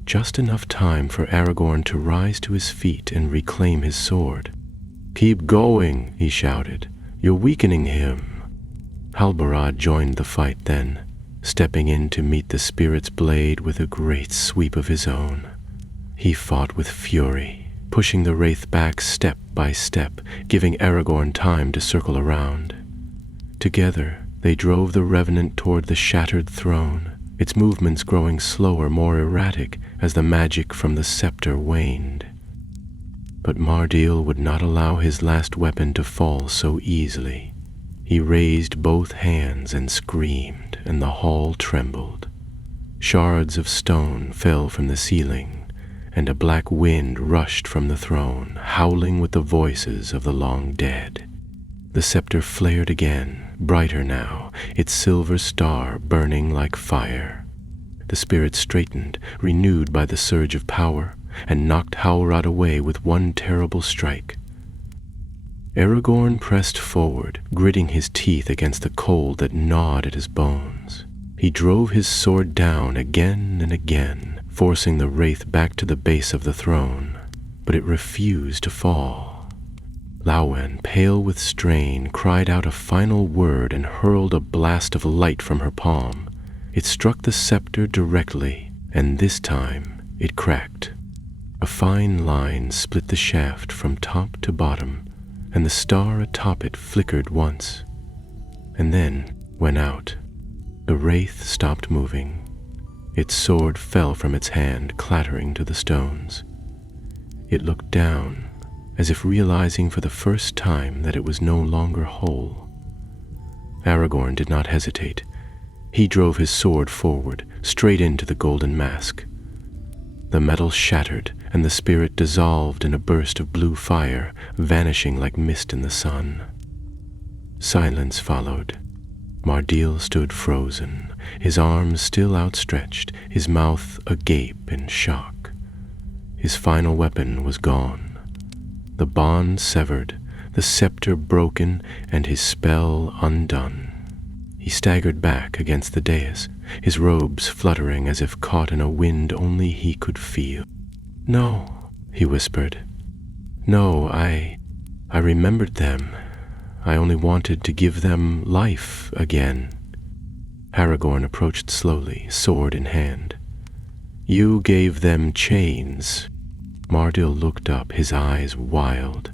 Just enough time for Aragorn to rise to his feet and reclaim his sword. "Keep going," he shouted. "You're weakening him." Halbarad joined the fight then, stepping in to meet the spirit's blade with a great sweep of his own. He fought with fury, pushing the wraith back step by step, giving Aragorn time to circle around. Together, they drove the revenant toward the shattered throne, its movements growing slower, more erratic, as the magic from the scepter waned. But Mardil would not allow his last weapon to fall so easily. He raised both hands and screamed, and the hall trembled. Shards of stone fell from the ceiling, and a black wind rushed from the throne, howling with the voices of the long dead. The scepter flared again, brighter now, its silver star burning like fire. The spirit straightened, renewed by the surge of power, and knocked Halbarad away with one terrible strike. Aragorn pressed forward, gritting his teeth against the cold that gnawed at his bones. He drove his sword down again and again, forcing the wraith back to the base of the throne, but it refused to fall. Lawen, pale with strain, cried out a final word and hurled a blast of light from her palm. It struck the scepter directly, and this time it cracked. A fine line split the shaft from top to bottom, and the star atop it flickered once, and then went out. The wraith stopped moving. Its sword fell from its hand, clattering to the stones. It looked down, as if realizing for the first time that it was no longer whole. Aragorn did not hesitate. He drove his sword forward, straight into the golden mask. The metal shattered, and the spirit dissolved in a burst of blue fire, vanishing like mist in the sun. Silence followed. Mardil stood frozen, his arms still outstretched, his mouth agape in shock. His final weapon was gone. The bond severed, the scepter broken, and his spell undone. He staggered back against the dais, his robes fluttering as if caught in a wind only he could feel. "No," he whispered. "No, I remembered them. I only wanted to give them life again." Aragorn approached slowly, sword in hand. "You gave them chains." Mardil looked up, his eyes wild.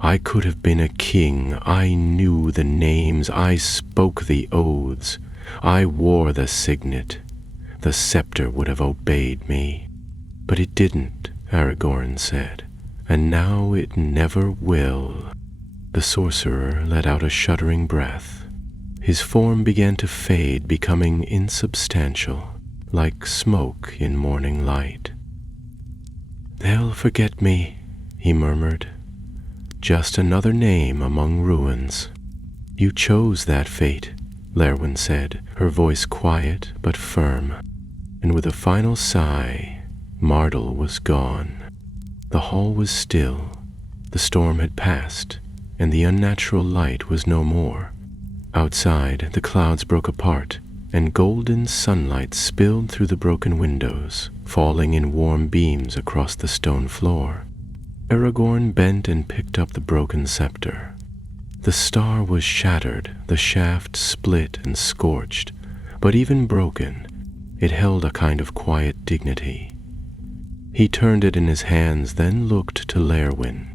"I could have been a king. I knew the names. I spoke the oaths. I wore the signet. The scepter would have obeyed me. But it didn't," Aragorn said, "and now it never will." The sorcerer let out a shuddering breath. His form began to fade, becoming insubstantial, like smoke in morning light. "They'll forget me," he murmured. "Just another name among ruins." "You chose that fate," Lerwin said, her voice quiet but firm. And with a final sigh, Mardil was gone. The hall was still. The storm had passed, and the unnatural light was no more. Outside, the clouds broke apart, and golden sunlight spilled through the broken windows, falling in warm beams across the stone floor. Aragorn bent and picked up the broken scepter. The star was shattered, the shaft split and scorched, but even broken, it held a kind of quiet dignity. He turned it in his hands, then looked to Lerwin.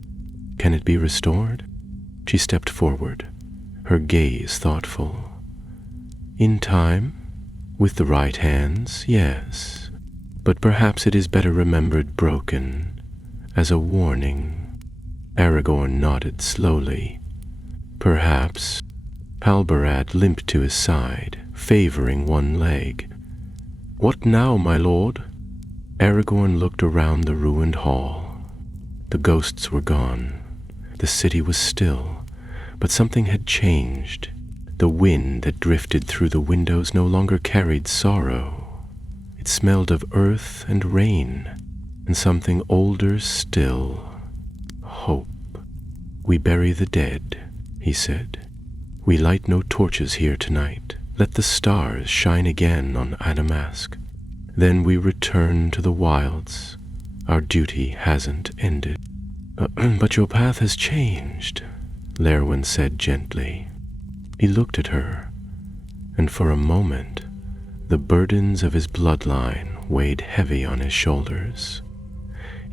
Can it be restored? She stepped forward, her gaze thoughtful. In time, with the right hands, yes, but perhaps it is better remembered broken, as a warning. Aragorn nodded slowly. Perhaps. Halbarad limped to his side, favoring one leg. What now, my lord? Aragorn looked around the ruined hall. The ghosts were gone. The city was still, but something had changed. The wind that drifted through the windows no longer carried sorrow. It smelled of earth and rain, and something older still, hope. We bury the dead, he said. We light no torches here tonight. Let the stars shine again on Annamask. Then we return to the wilds. Our duty hasn't ended. But your path has changed, Lerwin said gently. He looked at her, and for a moment, the burdens of his bloodline weighed heavy on his shoulders.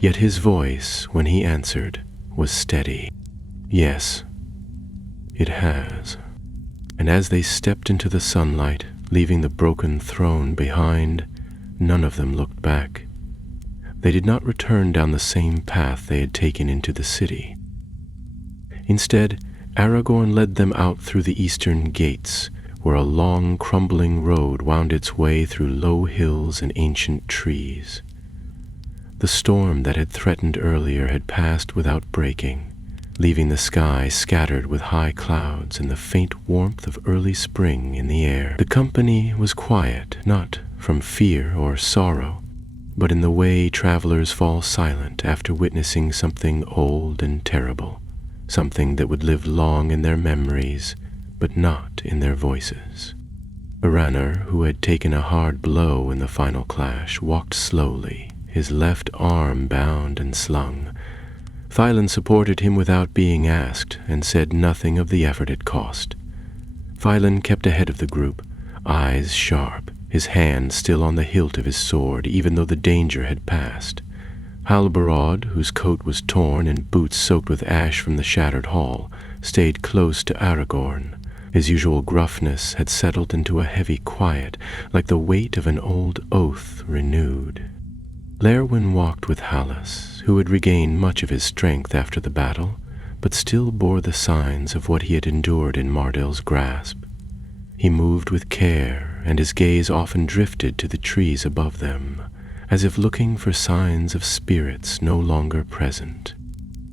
Yet his voice, when he answered, was steady. Yes, it has. And as they stepped into the sunlight, leaving the broken throne behind, none of them looked back. They did not return down the same path they had taken into the city. Instead, Aragorn led them out through the eastern gates, where a long, crumbling road wound its way through low hills and ancient trees. The storm that had threatened earlier had passed without breaking, leaving the sky scattered with high clouds and the faint warmth of early spring in the air. The company was quiet, not from fear or sorrow, but in the way travelers fall silent after witnessing something old and terrible, something that would live long in their memories, but not in their voices. Araner, who had taken a hard blow in the final clash, walked slowly, his left arm bound and slung. Thailand supported him without being asked, and said nothing of the effort it cost. Thailand kept ahead of the group, eyes sharp, his hand still on the hilt of his sword, even though the danger had passed. Halbarad, whose coat was torn and boots soaked with ash from the shattered hall, stayed close to Aragorn. His usual gruffness had settled into a heavy quiet, like the weight of an old oath renewed. Lerwin walked with Hallis, who had regained much of his strength after the battle, but still bore the signs of what he had endured in Mardell's grasp. He moved with care, and his gaze often drifted to the trees above them, as if looking for signs of spirits no longer present.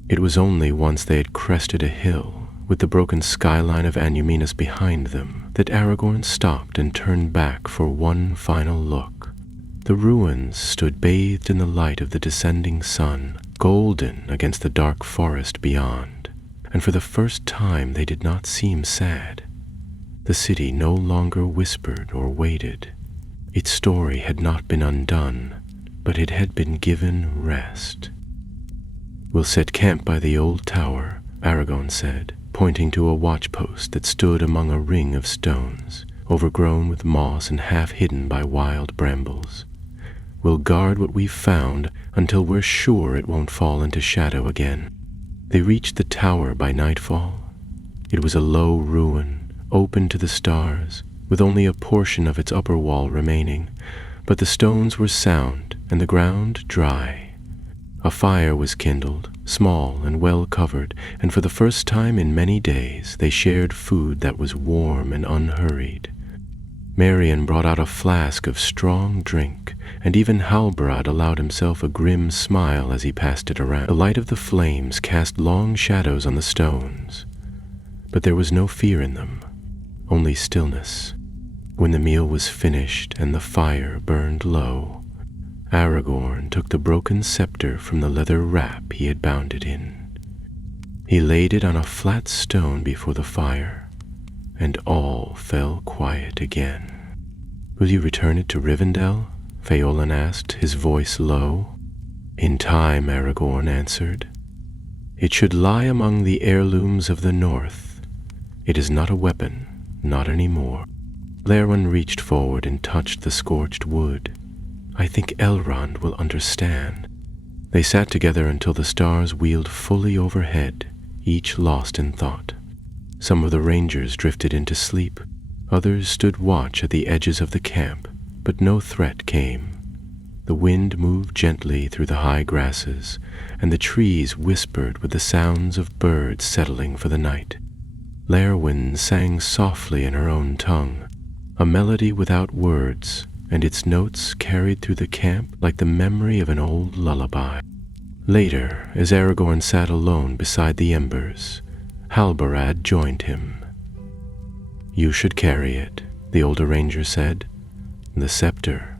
It was only once they had crested a hill, with the broken skyline of Annúminas behind them, that Aragorn stopped and turned back for one final look. The ruins stood bathed in the light of the descending sun, golden against the dark forest beyond, and for the first time they did not seem sad. The city no longer whispered or waited. Its story had not been undone, but it had been given rest. "We'll set camp by the old tower," Aragorn said, pointing to a watchpost that stood among a ring of stones, overgrown with moss and half hidden by wild brambles. "We'll guard what we've found until we're sure it won't fall into shadow again." They reached the tower by nightfall. It was a low ruin, open to the stars, with only a portion of its upper wall remaining, but the stones were sound and the ground dry. A fire was kindled, small and well covered, and for the first time in many days they shared food that was warm and unhurried. Marion brought out a flask of strong drink, and even Halbarad allowed himself a grim smile as he passed it around. The light of the flames cast long shadows on the stones, but there was no fear in them, only stillness. When the meal was finished and the fire burned low, Aragorn took the broken scepter from the leather wrap he had bound it in. He laid it on a flat stone before the fire, and all fell quiet again. "Will you return it to Rivendell?" Feolan asked, his voice low. "In time," Aragorn answered. "It should lie among the heirlooms of the north. It is not a weapon, not anymore." Lerwin reached forward and touched the scorched wood. "I think Elrond will understand." They sat together until the stars wheeled fully overhead, each lost in thought. Some of the rangers drifted into sleep. Others stood watch at the edges of the camp, but no threat came. The wind moved gently through the high grasses, and the trees whispered with the sounds of birds settling for the night. Lerwin sang softly in her own tongue, a melody without words, and its notes carried through the camp like the memory of an old lullaby. Later, as Aragorn sat alone beside the embers, Halbarad joined him. "You should carry it," the older ranger said. "The scepter.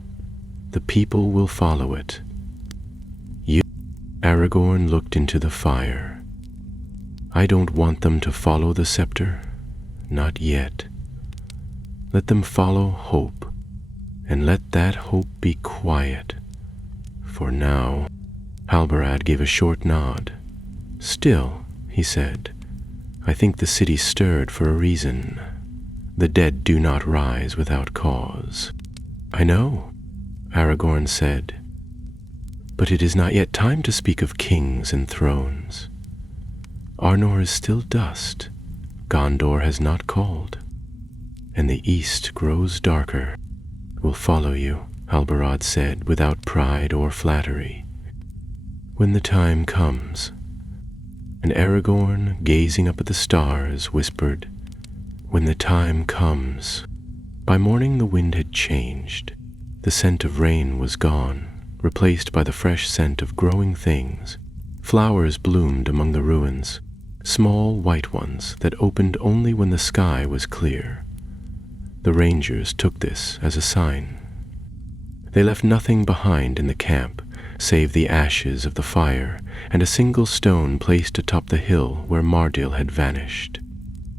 The people will follow it." Aragorn looked into the fire. "I don't want them to follow the scepter. Not yet. Let them follow hope, and let that hope be quiet. For now." Halbarad gave a short nod. "Still," he said, "I think the city stirred for a reason. The dead do not rise without cause." "I know," Aragorn said, "but it is not yet time to speak of kings and thrones. Arnor is still dust. Gondor has not called. And the east grows darker." "We'll follow you," Halbarad said, without pride or flattery. "When the time comes." And Aragorn, gazing up at the stars, whispered, "When the time comes." By morning the wind had changed. The scent of rain was gone, replaced by the fresh scent of growing things. Flowers bloomed among the ruins, small white ones that opened only when the sky was clear. The rangers took this as a sign. They left nothing behind in the camp, save the ashes of the fire and a single stone placed atop the hill where Mardil had vanished,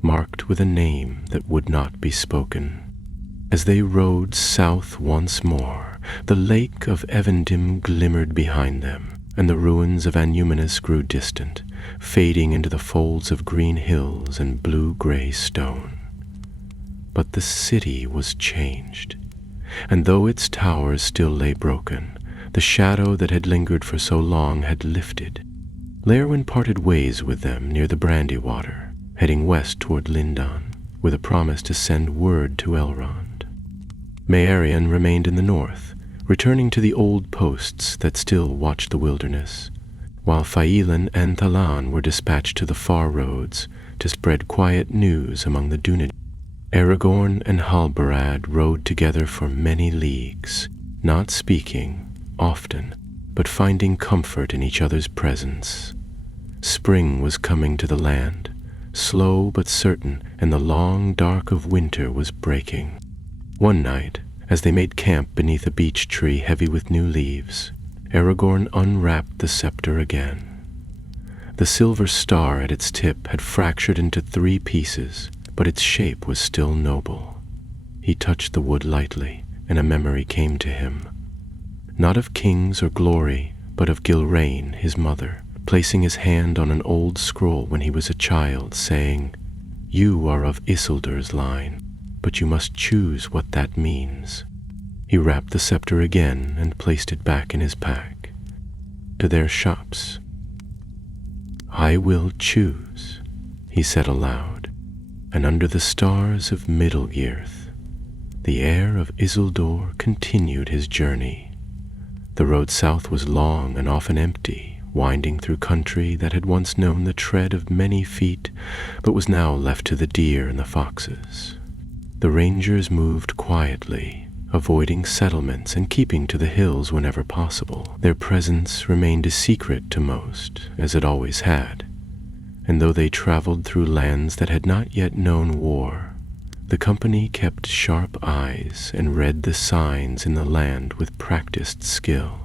marked with a name that would not be spoken. As they rode south once more, the lake of Evendim glimmered behind them, and the ruins of Annúminas grew distant, fading into the folds of green hills and blue-gray stone. But the city was changed, and though its towers still lay broken, the shadow that had lingered for so long had lifted. Lerwin parted ways with them near the Brandywater, heading west toward Lindon, with a promise to send word to Elrond. Maerion remained in the north, returning to the old posts that still watched the wilderness, while Faelin and Thalan were dispatched to the far roads to spread quiet news among the Dunedain. Aragorn and Halbarad rode together for many leagues, not speaking often, but finding comfort in each other's presence. Spring was coming to the land, slow but certain, and the long dark of winter was breaking. One night, as they made camp beneath a beech tree heavy with new leaves, Aragorn unwrapped the scepter again. The silver star at its tip had fractured into 3 pieces, but its shape was still noble. He touched the wood lightly, and a memory came to him. Not of kings or glory, but of Gilrain, his mother, placing his hand on an old scroll when he was a child, saying, "You are of Isildur's line, but you must choose what that means." He wrapped the scepter again and placed it back in his pack. To their shops. "I will choose," he said aloud, and under the stars of Middle-earth, the heir of Isildur continued his journey. The road south was long and often empty, winding through country that had once known the tread of many feet, but was now left to the deer and the foxes. The rangers moved quietly, avoiding settlements and keeping to the hills whenever possible. Their presence remained a secret to most, as it always had, and though they traveled through lands that had not yet known war, the company kept sharp eyes and read the signs in the land with practiced skill.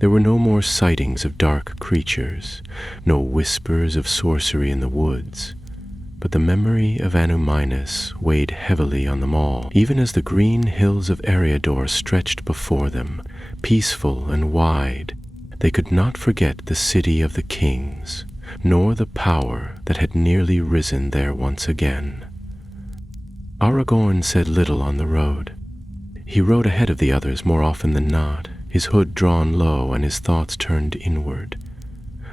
There were no more sightings of dark creatures, no whispers of sorcery in the woods, but the memory of Annúminas weighed heavily on them all, even as the green hills of Eriador stretched before them, peaceful and wide. They could not forget the city of the kings, nor the power that had nearly risen there once again. Aragorn said little on the road. He rode ahead of the others more often than not, his hood drawn low and his thoughts turned inward.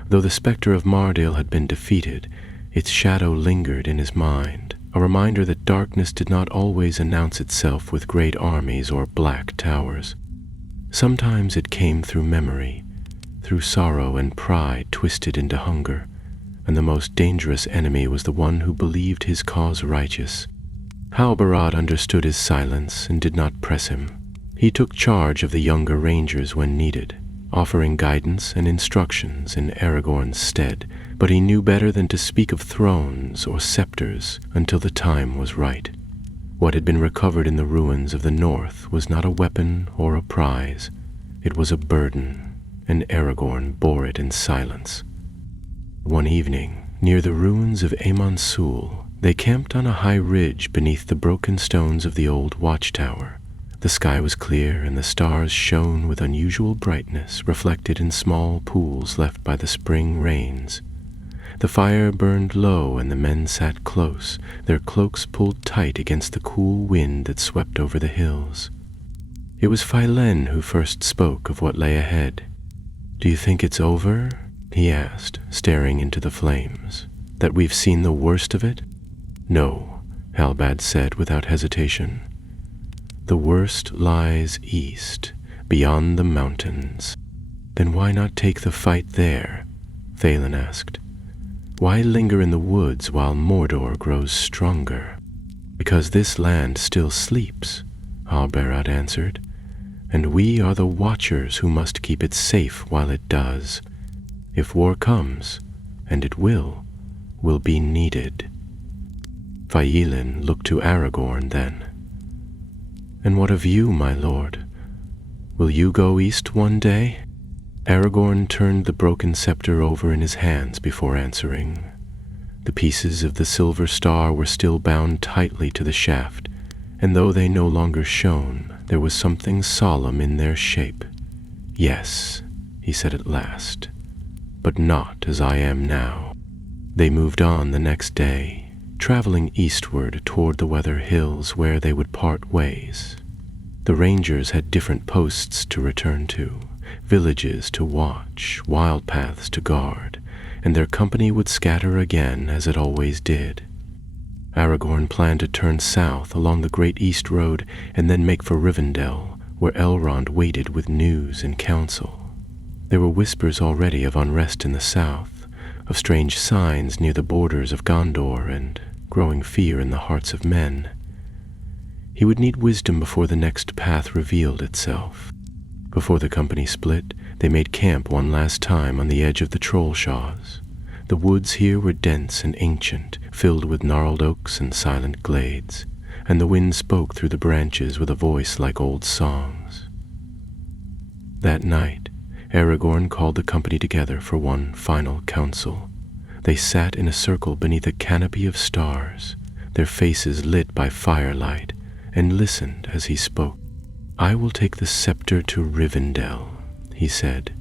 Though the spectre of Mardale had been defeated, its shadow lingered in his mind, a reminder that darkness did not always announce itself with great armies or black towers. Sometimes it came through memory, through sorrow and pride twisted into hunger, and the most dangerous enemy was the one who believed his cause righteous. Halbarad understood his silence and did not press him. He took charge of the younger rangers when needed, offering guidance and instructions in Aragorn's stead, but he knew better than to speak of thrones or scepters until the time was right. What had been recovered in the ruins of the north was not a weapon or a prize. It was a burden, and Aragorn bore it in silence. One evening, near the ruins of Amon Sul, they camped on a high ridge beneath the broken stones of the old watchtower. The sky was clear, and the stars shone with unusual brightness, reflected in small pools left by the spring rains. The fire burned low, and the men sat close, their cloaks pulled tight against the cool wind that swept over the hills. It was Phylen who first spoke of what lay ahead. "Do you think it's over?" he asked, staring into the flames. "That we've seen the worst of it?" "No," Halbad said without hesitation. "The worst lies east, beyond the mountains." "Then why not take the fight there?" Phelan asked. "Why linger in the woods while Mordor grows stronger?" "Because this land still sleeps," Halbarad answered, "and we are the watchers who must keep it safe while it does. If war comes, and it will be needed." Phyelin looked to Aragorn then. "And what of you, my lord? Will you go east one day?" Aragorn turned the broken scepter over in his hands before answering. The pieces of the silver star were still bound tightly to the shaft, and though they no longer shone, there was something solemn in their shape. "Yes," he said at last, "but not as I am now." They moved on the next day, traveling eastward toward the Weather Hills where they would part ways. The rangers had different posts to return to, villages to watch, wild paths to guard, and their company would scatter again as it always did. Aragorn planned to turn south along the Great East Road and then make for Rivendell, where Elrond waited with news and counsel. There were whispers already of unrest in the south, of strange signs near the borders of Gondor, and growing fear in the hearts of men. He would need wisdom before the next path revealed itself. Before the company split, they made camp one last time on the edge of the Trollshaws. The woods here were dense and ancient, filled with gnarled oaks and silent glades, and the wind spoke through the branches with a voice like old songs. That night, Aragorn called the company together for one final council. They sat in a circle beneath a canopy of stars, their faces lit by firelight, and listened as he spoke. "I will take the scepter to Rivendell," he said.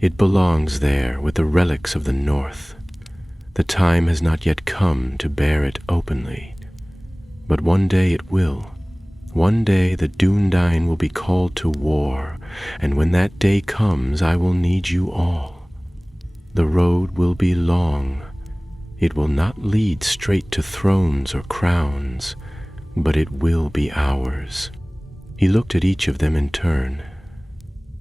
"It belongs there with the relics of the North. The time has not yet come to bear it openly, but one day it will. One day the Dúnedain will be called to war, and when that day comes I will need you all. The road will be long. It will not lead straight to thrones or crowns, but it will be ours." He looked at each of them in turn.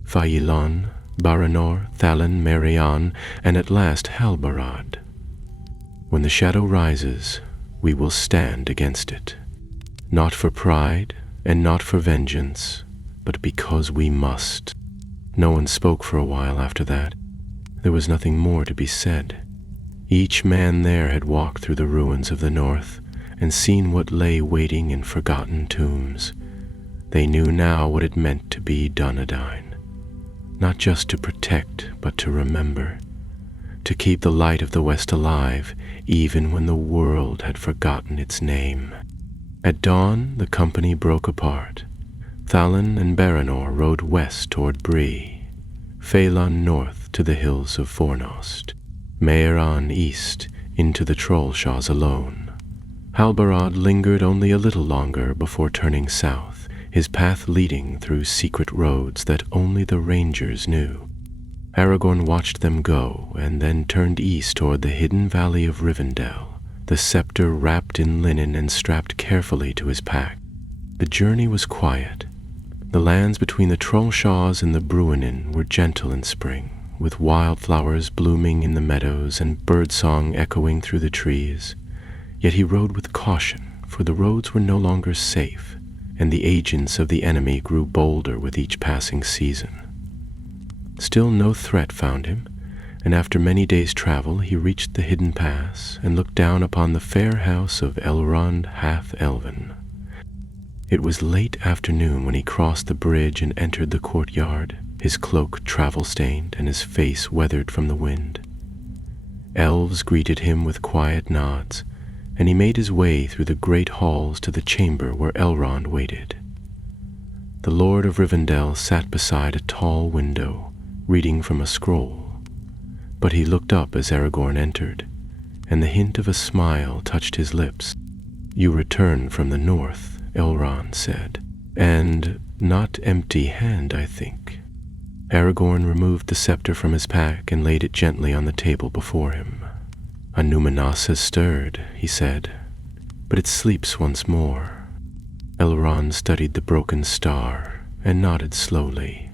Phyelin, Baranor, Thalin, Merian, and at last Halbarad. "When the shadow rises, we will stand against it. Not for pride and not for vengeance, but because we must." No one spoke for a while after that. There was nothing more to be said. Each man there had walked through the ruins of the North and seen what lay waiting in forgotten tombs. They knew now what it meant to be Dúnedain, not just to protect, but to remember, to keep the light of the West alive, even when the world had forgotten its name. At dawn, the company broke apart. Thalin and Baranor rode west toward Bree, Phelan north to the hills of Fornost, Merian east into the Trollshaws alone. Halbarad lingered only a little longer before turning south, his path leading through secret roads that only the rangers knew. Aragorn watched them go, and then turned east toward the hidden valley of Rivendell, the scepter wrapped in linen and strapped carefully to his pack. The journey was quiet. The lands between the Trollshaws and the Bruinen were gentle in spring, with wildflowers blooming in the meadows and birdsong echoing through the trees. Yet he rode with caution, for the roads were no longer safe, and the agents of the enemy grew bolder with each passing season. Still no threat found him, and after many days' travel he reached the hidden pass and looked down upon the fair house of Elrond Half-Elven. It was late afternoon when he crossed the bridge and entered the courtyard, his cloak travel-stained and his face weathered from the wind. Elves greeted him with quiet nods, and he made his way through the great halls to the chamber where Elrond waited. The Lord of Rivendell sat beside a tall window, reading from a scroll, but he looked up as Aragorn entered, and the hint of a smile touched his lips. "You return from the north," Elrond said, "and not empty-handed, I think." Aragorn removed the scepter from his pack and laid it gently on the table before him. "Annúminas has stirred," he said, "but it sleeps once more." Elrond studied the broken star and nodded slowly.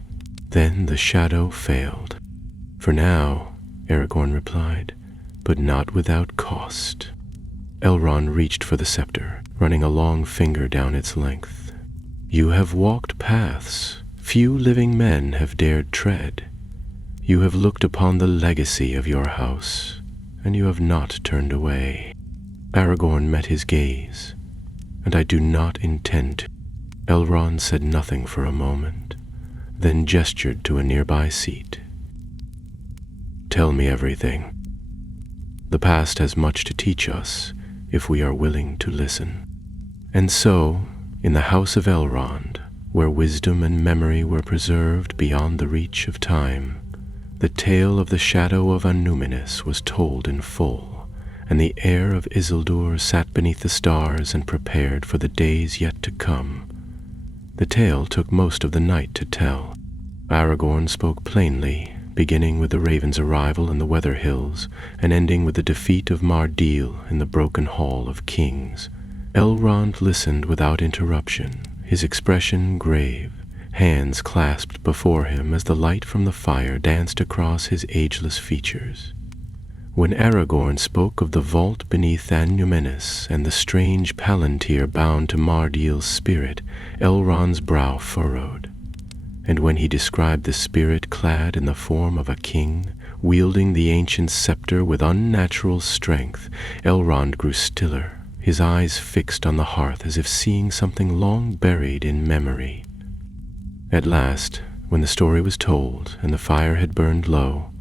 Then the shadow failed. "For now," Aragorn replied, "but not without cost." Elrond reached for the scepter, running a long finger down its length. "You have walked paths few living men have dared tread. You have looked upon the legacy of your house, and you have not turned away." Aragorn met his gaze. "And I do not intend to." Elrond said nothing for a moment, then gestured to a nearby seat. "Tell me everything. The past has much to teach us if we are willing to listen." And so, in the house of Elrond, where wisdom and memory were preserved beyond the reach of time, the tale of the shadow of Annúminas was told in full, and the heir of Isildur sat beneath the stars and prepared for the days yet to come. The tale took most of the night to tell. Aragorn spoke plainly, beginning with the raven's arrival in the Weather Hills, and ending with the defeat of Mardil in the broken Hall of Kings. Elrond listened without interruption, his expression grave, hands clasped before him as the light from the fire danced across his ageless features. When Aragorn spoke of the vault beneath Annúminas and the strange palantir bound to Mardil's spirit, Elrond's brow furrowed. And when he described the spirit clad in the form of a king, wielding the ancient scepter with unnatural strength, Elrond grew stiller, his eyes fixed on the hearth as if seeing something long buried in memory. At last, when the story was told and the fire had burned low,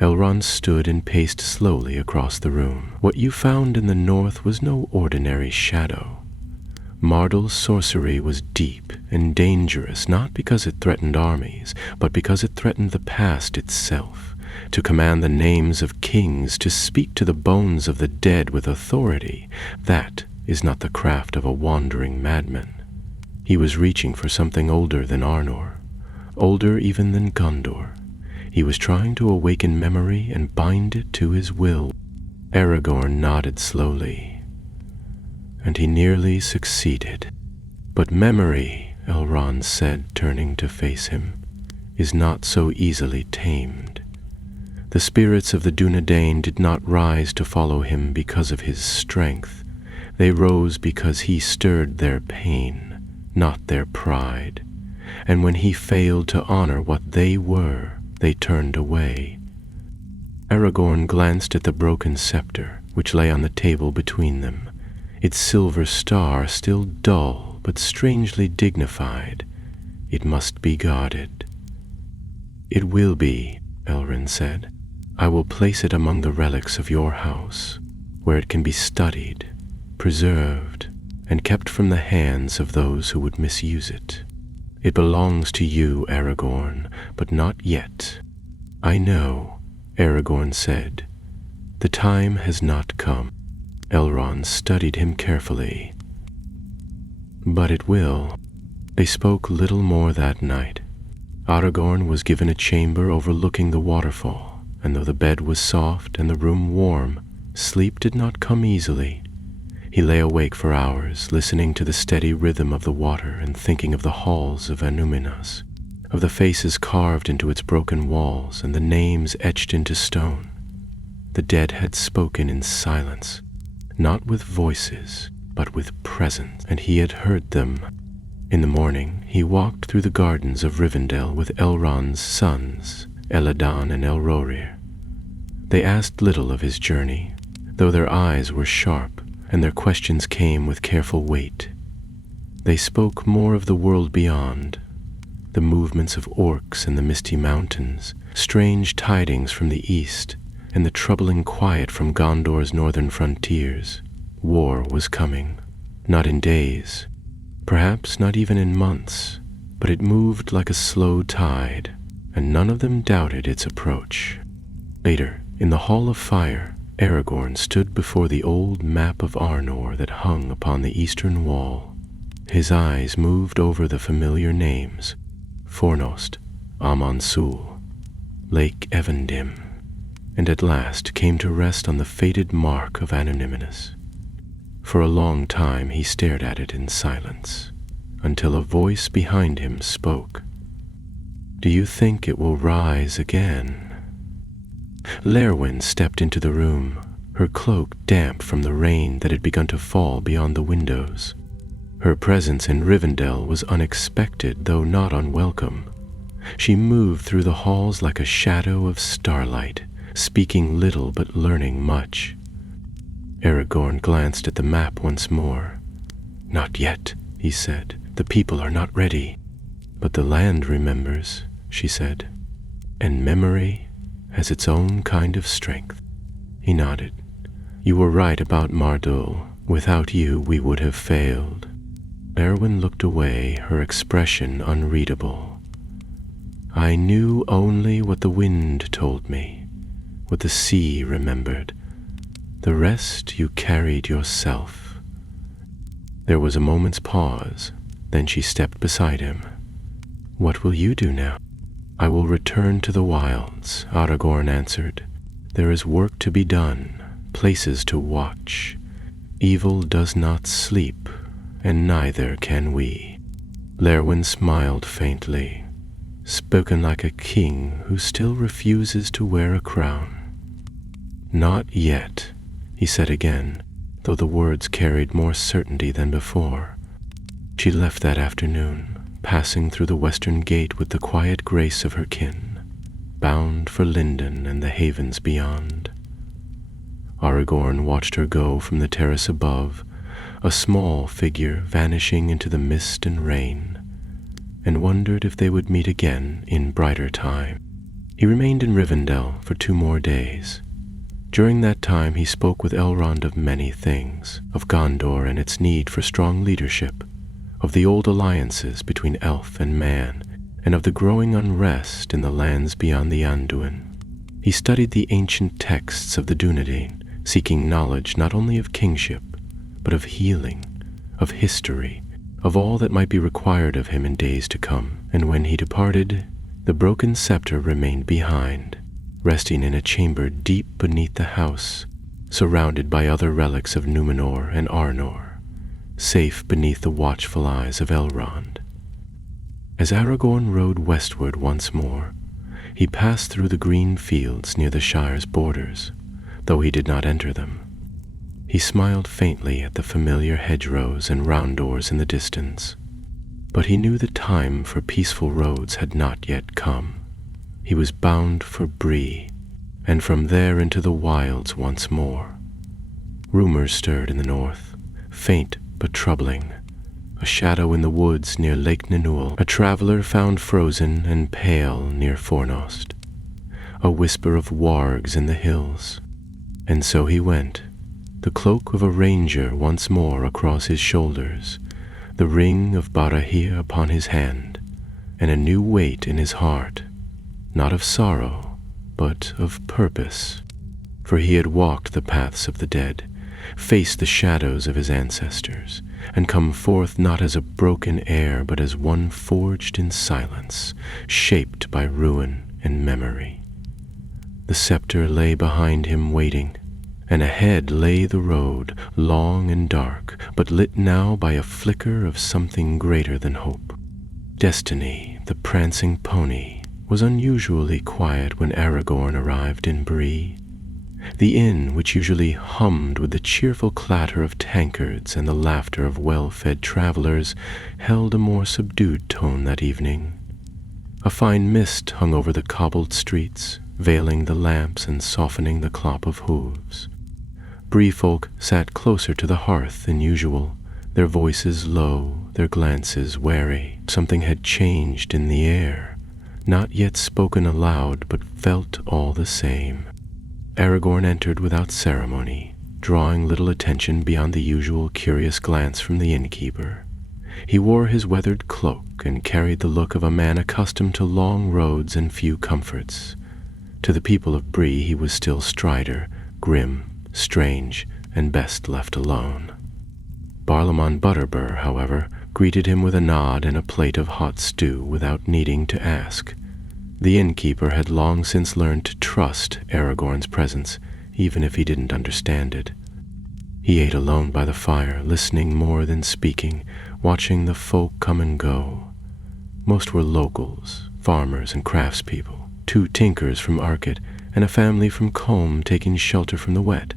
Elrond stood and paced slowly across the room. "What you found in the north was no ordinary shadow. Mardil's sorcery was deep and dangerous, not because it threatened armies, but because it threatened the past itself. To command the names of kings, to speak to the bones of the dead with authority, that is not the craft of a wandering madman. He was reaching for something older than Arnor, older even than Gondor. He was trying to awaken memory and bind it to his will." Aragorn nodded slowly, "and he nearly succeeded. But memory," Elrond said, turning to face him, "is not so easily tamed. The spirits of the Dunedain did not rise to follow him because of his strength. They rose because he stirred their pain, not their pride. And when he failed to honor what they were, they turned away." Aragorn glanced at the broken scepter, which lay on the table between them, its silver star still dull but strangely dignified. It must be guarded. "It will be," Elrond said. "I will place it among the relics of your house, where it can be studied, preserved, and kept from the hands of those who would misuse it. It belongs to you, Aragorn, but not yet." "I know," Aragorn said. "The time has not come." Elrond studied him carefully. "But it will." They spoke little more that night. Aragorn was given a chamber overlooking the waterfall, and though the bed was soft and the room warm, sleep did not come easily. He lay awake for hours, listening to the steady rhythm of the water and thinking of the halls of Annúminas, of the faces carved into its broken walls and the names etched into stone. The dead had spoken in silence, not with voices, but with presence, and he had heard them. In the morning, he walked through the gardens of Rivendell with Elrond's sons, Elladan and Elrorir. They asked little of his journey, though their eyes were sharp, and their questions came with careful weight. They spoke more of the world beyond, the movements of orcs in the misty mountains, strange tidings from the east, and the troubling quiet from Gondor's northern frontiers. War was coming, not in days, perhaps not even in months, but it moved like a slow tide, and none of them doubted its approach. Later, in the Hall of Fire, Aragorn stood before the old map of Arnor that hung upon the eastern wall. His eyes moved over the familiar names: Fornost, Amon Sul, Lake Evendim, and at last came to rest on the fated mark of Annúminas. For a long time he stared at it in silence, until a voice behind him spoke. "Do you think it will rise again?" Lerwin stepped into the room, her cloak damp from the rain that had begun to fall beyond the windows. Her presence in Rivendell was unexpected, though not unwelcome. She moved through the halls like a shadow of starlight, speaking little but learning much. Aragorn glanced at the map once more. "Not yet," he said. "The people are not ready." "But the land remembers," she said, "and memory has its own kind of strength." He nodded. "You were right about Mardul. Without you, we would have failed." Erwin looked away, her expression unreadable. "I knew only what the wind told me, what the sea remembered. The rest you carried yourself." There was a moment's pause, then she stepped beside him. "What will you do now?" "I will return to the wilds," Aragorn answered. "There is work to be done, places to watch. Evil does not sleep, and neither can we." Lerwin smiled faintly. "Spoken like a king who still refuses to wear a crown." "Not yet," he said again, though the words carried more certainty than before. She left that afternoon, passing through the western gate with the quiet grace of her kin, bound for Lindon and the havens beyond. Aragorn watched her go from the terrace above, a small figure vanishing into the mist and rain, and wondered if they would meet again in brighter time. He remained in Rivendell for 2 more days. During that time he spoke with Elrond of many things, of Gondor and its need for strong leadership, of the old alliances between elf and man, and of the growing unrest in the lands beyond the Anduin. He studied the ancient texts of the Dunedain, seeking knowledge not only of kingship, but of healing, of history, of all that might be required of him in days to come. And when he departed, the broken scepter remained behind, resting in a chamber deep beneath the house, surrounded by other relics of Númenor and Arnor, safe beneath the watchful eyes of Elrond. As Aragorn rode westward once more, he passed through the green fields near the Shire's borders, though he did not enter them. He smiled faintly at the familiar hedgerows and round doors in the distance, but he knew the time for peaceful roads had not yet come. He was bound for Bree, and from there into the wilds once more. Rumors stirred in the north, faint but troubling. A shadow in the woods near Lake Ninhual, a traveler found frozen and pale near Fornost. A whisper of wargs in the hills. And so he went, the cloak of a ranger once more across his shoulders, the ring of Barahir upon his hand, and a new weight in his heart, not of sorrow, but of purpose. For he had walked the paths of the dead, face the shadows of his ancestors, and come forth not as a broken heir, but as one forged in silence, shaped by ruin and memory. The scepter lay behind him waiting, and ahead lay the road, long and dark, but lit now by a flicker of something greater than hope. Destiny, the prancing pony, was unusually quiet when Aragorn arrived in Bree. The inn, which usually hummed with the cheerful clatter of tankards and the laughter of well-fed travelers, held a more subdued tone that evening. A fine mist hung over the cobbled streets, veiling the lamps and softening the clop of hooves. Bree folk sat closer to the hearth than usual, their voices low, their glances wary. Something had changed in the air, not yet spoken aloud, but felt all the same. Aragorn entered without ceremony, drawing little attention beyond the usual curious glance from the innkeeper. He wore his weathered cloak and carried the look of a man accustomed to long roads and few comforts. To the people of Bree he was still Strider, grim, strange, and best left alone. Barlaamon Butterbur, however, greeted him with a nod and a plate of hot stew without needing to ask. The innkeeper had long since learned to trust Aragorn's presence, even if he didn't understand it. He ate alone by the fire, listening more than speaking, watching the folk come and go. Most were locals, farmers and craftspeople, 2 tinkers from Arkett, and a family from Combe taking shelter from the wet.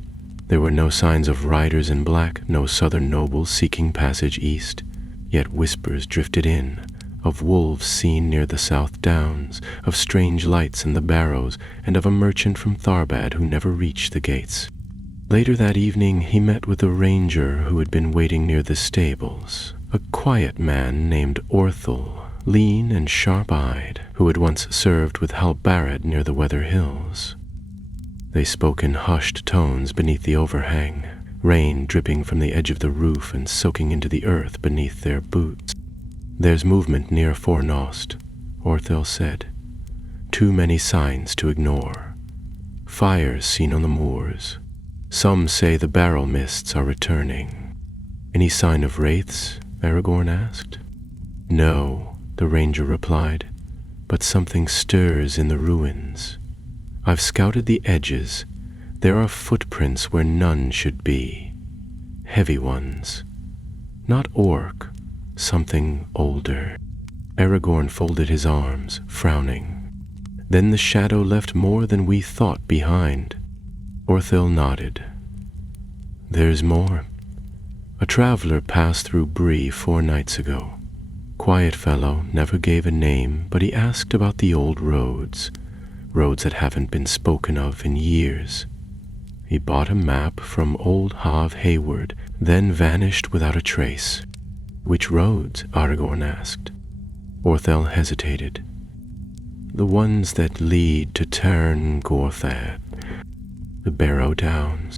There were no signs of riders in black, no southern nobles seeking passage east, yet whispers drifted in, of wolves seen near the South Downs, of strange lights in the barrows, and of a merchant from Tharbad who never reached the gates. Later that evening he met with a ranger who had been waiting near the stables, a quiet man named Orthel, lean and sharp-eyed, who had once served with Halbarad near the Weather Hills. They spoke in hushed tones beneath the overhang, rain dripping from the edge of the roof and soaking into the earth beneath their boots. "There's movement near Fornost," Orthel said. "Too many signs to ignore. Fires seen on the moors. Some say the barrel mists are returning." "Any sign of wraiths?" Aragorn asked. "No," the ranger replied, "but something stirs in the ruins. I've scouted the edges. There are footprints where none should be. Heavy ones. Not orc, something older." Aragorn folded his arms, frowning. "Then the shadow left more than we thought behind." Orthel nodded. "There's more. A traveler passed through Bree 4 nights ago. Quiet fellow, never gave a name, but he asked about the old roads that haven't been spoken of in years. He bought a map from old Hav Hayward, then vanished without a trace." "Which roads?" Aragorn asked. Orthel hesitated. "The ones that lead to Tern Gorthad, the Barrow Downs."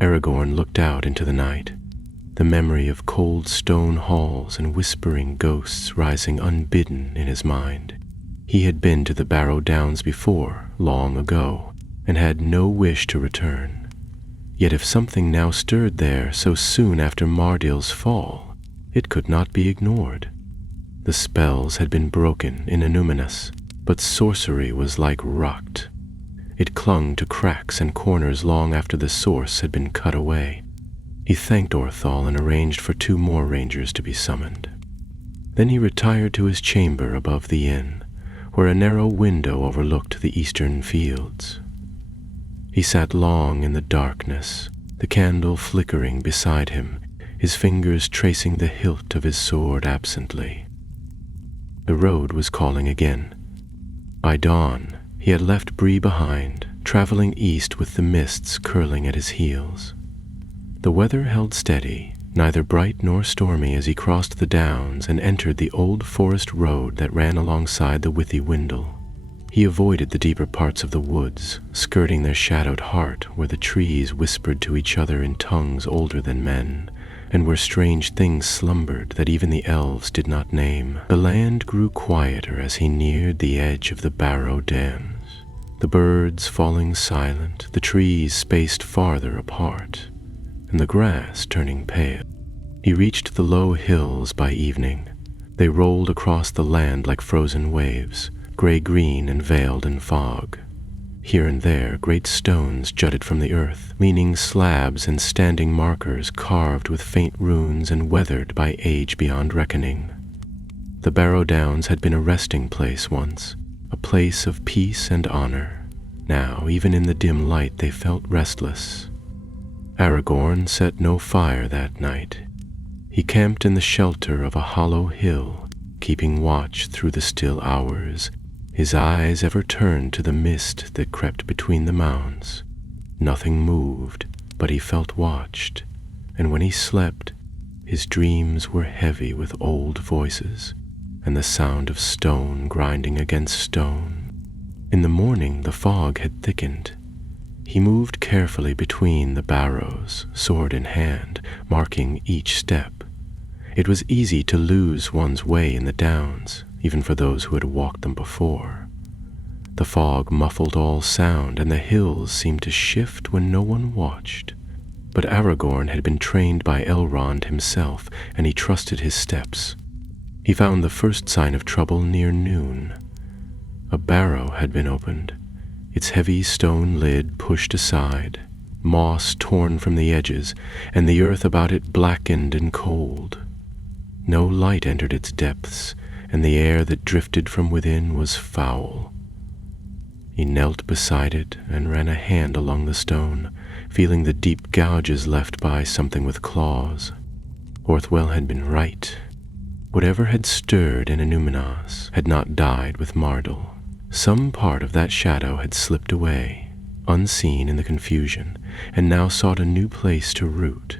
Aragorn looked out into the night, the memory of cold stone halls and whispering ghosts rising unbidden in his mind. He had been to the Barrow Downs before, long ago, and had no wish to return. Yet if something now stirred there so soon after Mardil's fall, it could not be ignored. The spells had been broken in Annúminas, but sorcery was like rot. It clung to cracks and corners long after the source had been cut away. He thanked Orthal and arranged for 2 more rangers to be summoned. Then he retired to his chamber above the inn, where a narrow window overlooked the eastern fields. He sat long in the darkness, the candle flickering beside him, his fingers tracing the hilt of his sword absently. The road was calling again. By dawn, he had left Bree behind, traveling east with the mists curling at his heels. The weather held steady, neither bright nor stormy, as he crossed the downs and entered the old forest road that ran alongside the Withy Windle. He avoided the deeper parts of the woods, skirting their shadowed heart where the trees whispered to each other in tongues older than men, and where strange things slumbered that even the elves did not name. The land grew quieter as he neared the edge of the Barrow Dams, the birds falling silent, the trees spaced farther apart. and the grass turning pale. He reached the low hills by evening. They rolled across the land like frozen waves, gray-green and veiled in fog. Here and there, great stones jutted from the earth, leaning slabs and standing markers carved with faint runes and weathered by age beyond reckoning. The Barrow Downs had been a resting place once, a place of peace and honor. Now, even in the dim light, they felt restless. Aragorn set no fire that night. He camped in the shelter of a hollow hill, keeping watch through the still hours, his eyes ever turned to the mist that crept between the mounds. Nothing moved, but he felt watched, and when he slept, his dreams were heavy with old voices and the sound of stone grinding against stone. In the morning, the fog had thickened. He moved carefully between the barrows, sword in hand, marking each step. It was easy to lose one's way in the downs, even for those who had walked them before. The fog muffled all sound, and the hills seemed to shift when no one watched. But Aragorn had been trained by Elrond himself, and he trusted his steps. He found the first sign of trouble near noon. A barrow had been opened, its heavy stone lid pushed aside, moss torn from the edges, and the earth about it blackened and cold. No light entered its depths, and the air that drifted from within was foul. He knelt beside it and ran a hand along the stone, feeling the deep gouges left by something with claws. Orthwell had been right. Whatever had stirred in Annúminas had not died with Mardel. Some part of that shadow had slipped away, unseen in the confusion, and now sought a new place to root.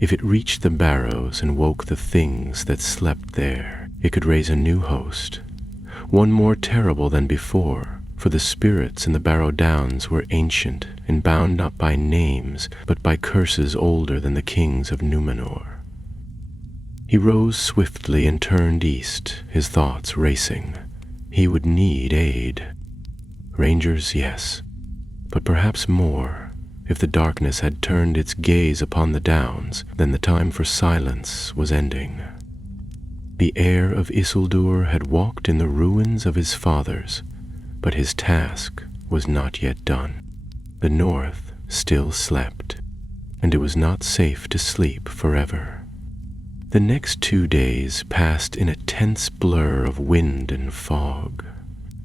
If it reached the barrows and woke the things that slept there, it could raise a new host, one more terrible than before, for the spirits in the Barrow Downs were ancient and bound not by names, but by curses older than the kings of Númenor. He rose swiftly and turned east, his thoughts racing. He would need aid. Rangers, yes, but perhaps more. If the darkness had turned its gaze upon the downs, then the time for silence was ending. The heir of Isildur had walked in the ruins of his fathers, but his task was not yet done. The north still slept, and it was not safe to sleep forever. The next 2 days passed in a tense blur of wind and fog.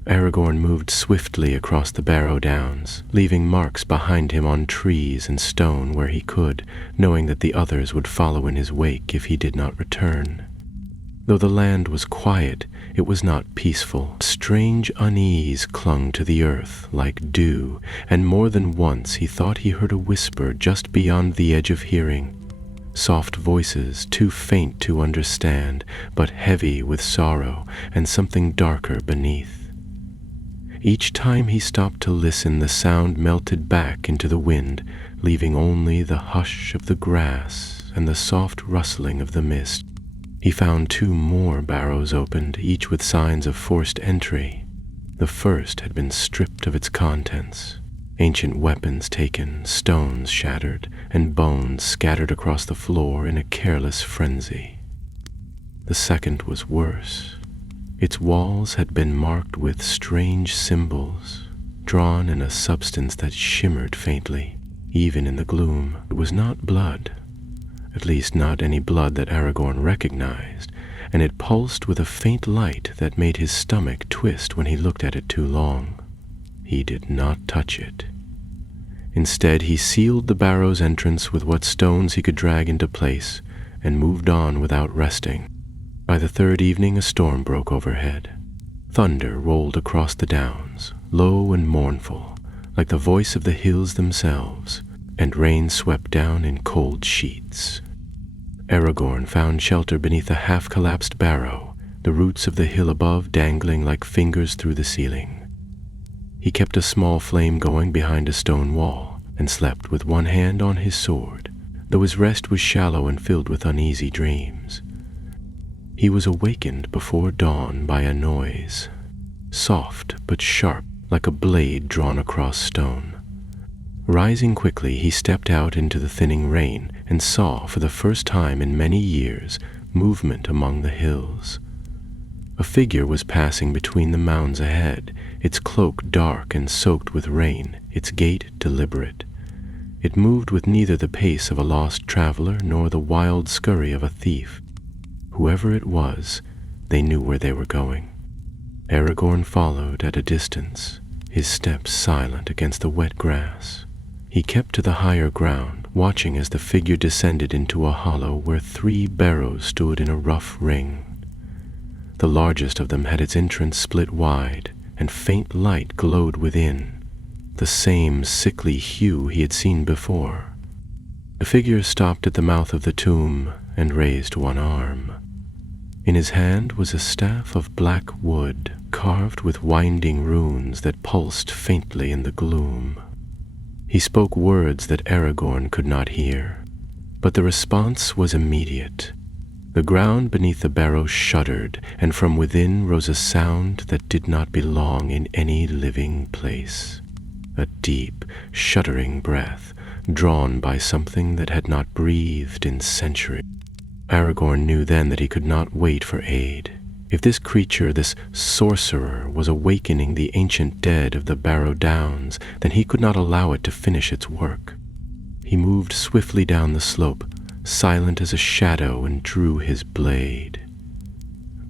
Aragorn moved swiftly across the Barrow Downs, leaving marks behind him on trees and stone where he could, knowing that the others would follow in his wake if he did not return. Though the land was quiet, it was not peaceful. Strange unease clung to the earth like dew, and more than once he thought he heard a whisper just beyond the edge of hearing. Soft voices, too faint to understand, but heavy with sorrow and something darker beneath. Each time he stopped to listen, the sound melted back into the wind, leaving only the hush of the grass and the soft rustling of the mist. He found 2 more barrows opened, each with signs of forced entry. The first had been stripped of its contents. Ancient weapons taken, stones shattered, and bones scattered across the floor in a careless frenzy. The second was worse. Its walls had been marked with strange symbols, drawn in a substance that shimmered faintly, even in the gloom. It was not blood, at least not any blood that Aragorn recognized, and it pulsed with a faint light that made his stomach twist when he looked at it too long. He did not touch it. Instead, he sealed the barrow's entrance with what stones he could drag into place and moved on without resting. By the 3rd evening, a storm broke overhead. Thunder rolled across the downs, low and mournful, like the voice of the hills themselves, and rain swept down in cold sheets. Aragorn found shelter beneath a half-collapsed barrow, the roots of the hill above dangling like fingers through the ceiling. He kept a small flame going behind a stone wall and slept with one hand on his sword, though his rest was shallow and filled with uneasy dreams. He was awakened before dawn by a noise, soft but sharp like a blade drawn across stone. Rising quickly, he stepped out into the thinning rain and saw, for the first time in many years, movement among the hills. A figure was passing between the mounds ahead, its cloak dark and soaked with rain, its gait deliberate. It moved with neither the pace of a lost traveler nor the wild scurry of a thief. Whoever it was, they knew where they were going. Aragorn followed at a distance, his steps silent against the wet grass. He kept to the higher ground, watching as the figure descended into a hollow where 3 barrows stood in a rough ring. The largest of them had its entrance split wide, and faint light glowed within, the same sickly hue he had seen before. The figure stopped at the mouth of the tomb and raised one arm. In his hand was a staff of black wood, carved with winding runes that pulsed faintly in the gloom. He spoke words that Aragorn could not hear, but the response was immediate. The ground beneath the barrow shuddered, and from within rose a sound that did not belong in any living place. A deep, shuddering breath, drawn by something that had not breathed in centuries. Aragorn knew then that he could not wait for aid. If this creature, this sorcerer, was awakening the ancient dead of the Barrow Downs, then he could not allow it to finish its work. He moved swiftly down the slope, silent as a shadow, and drew his blade.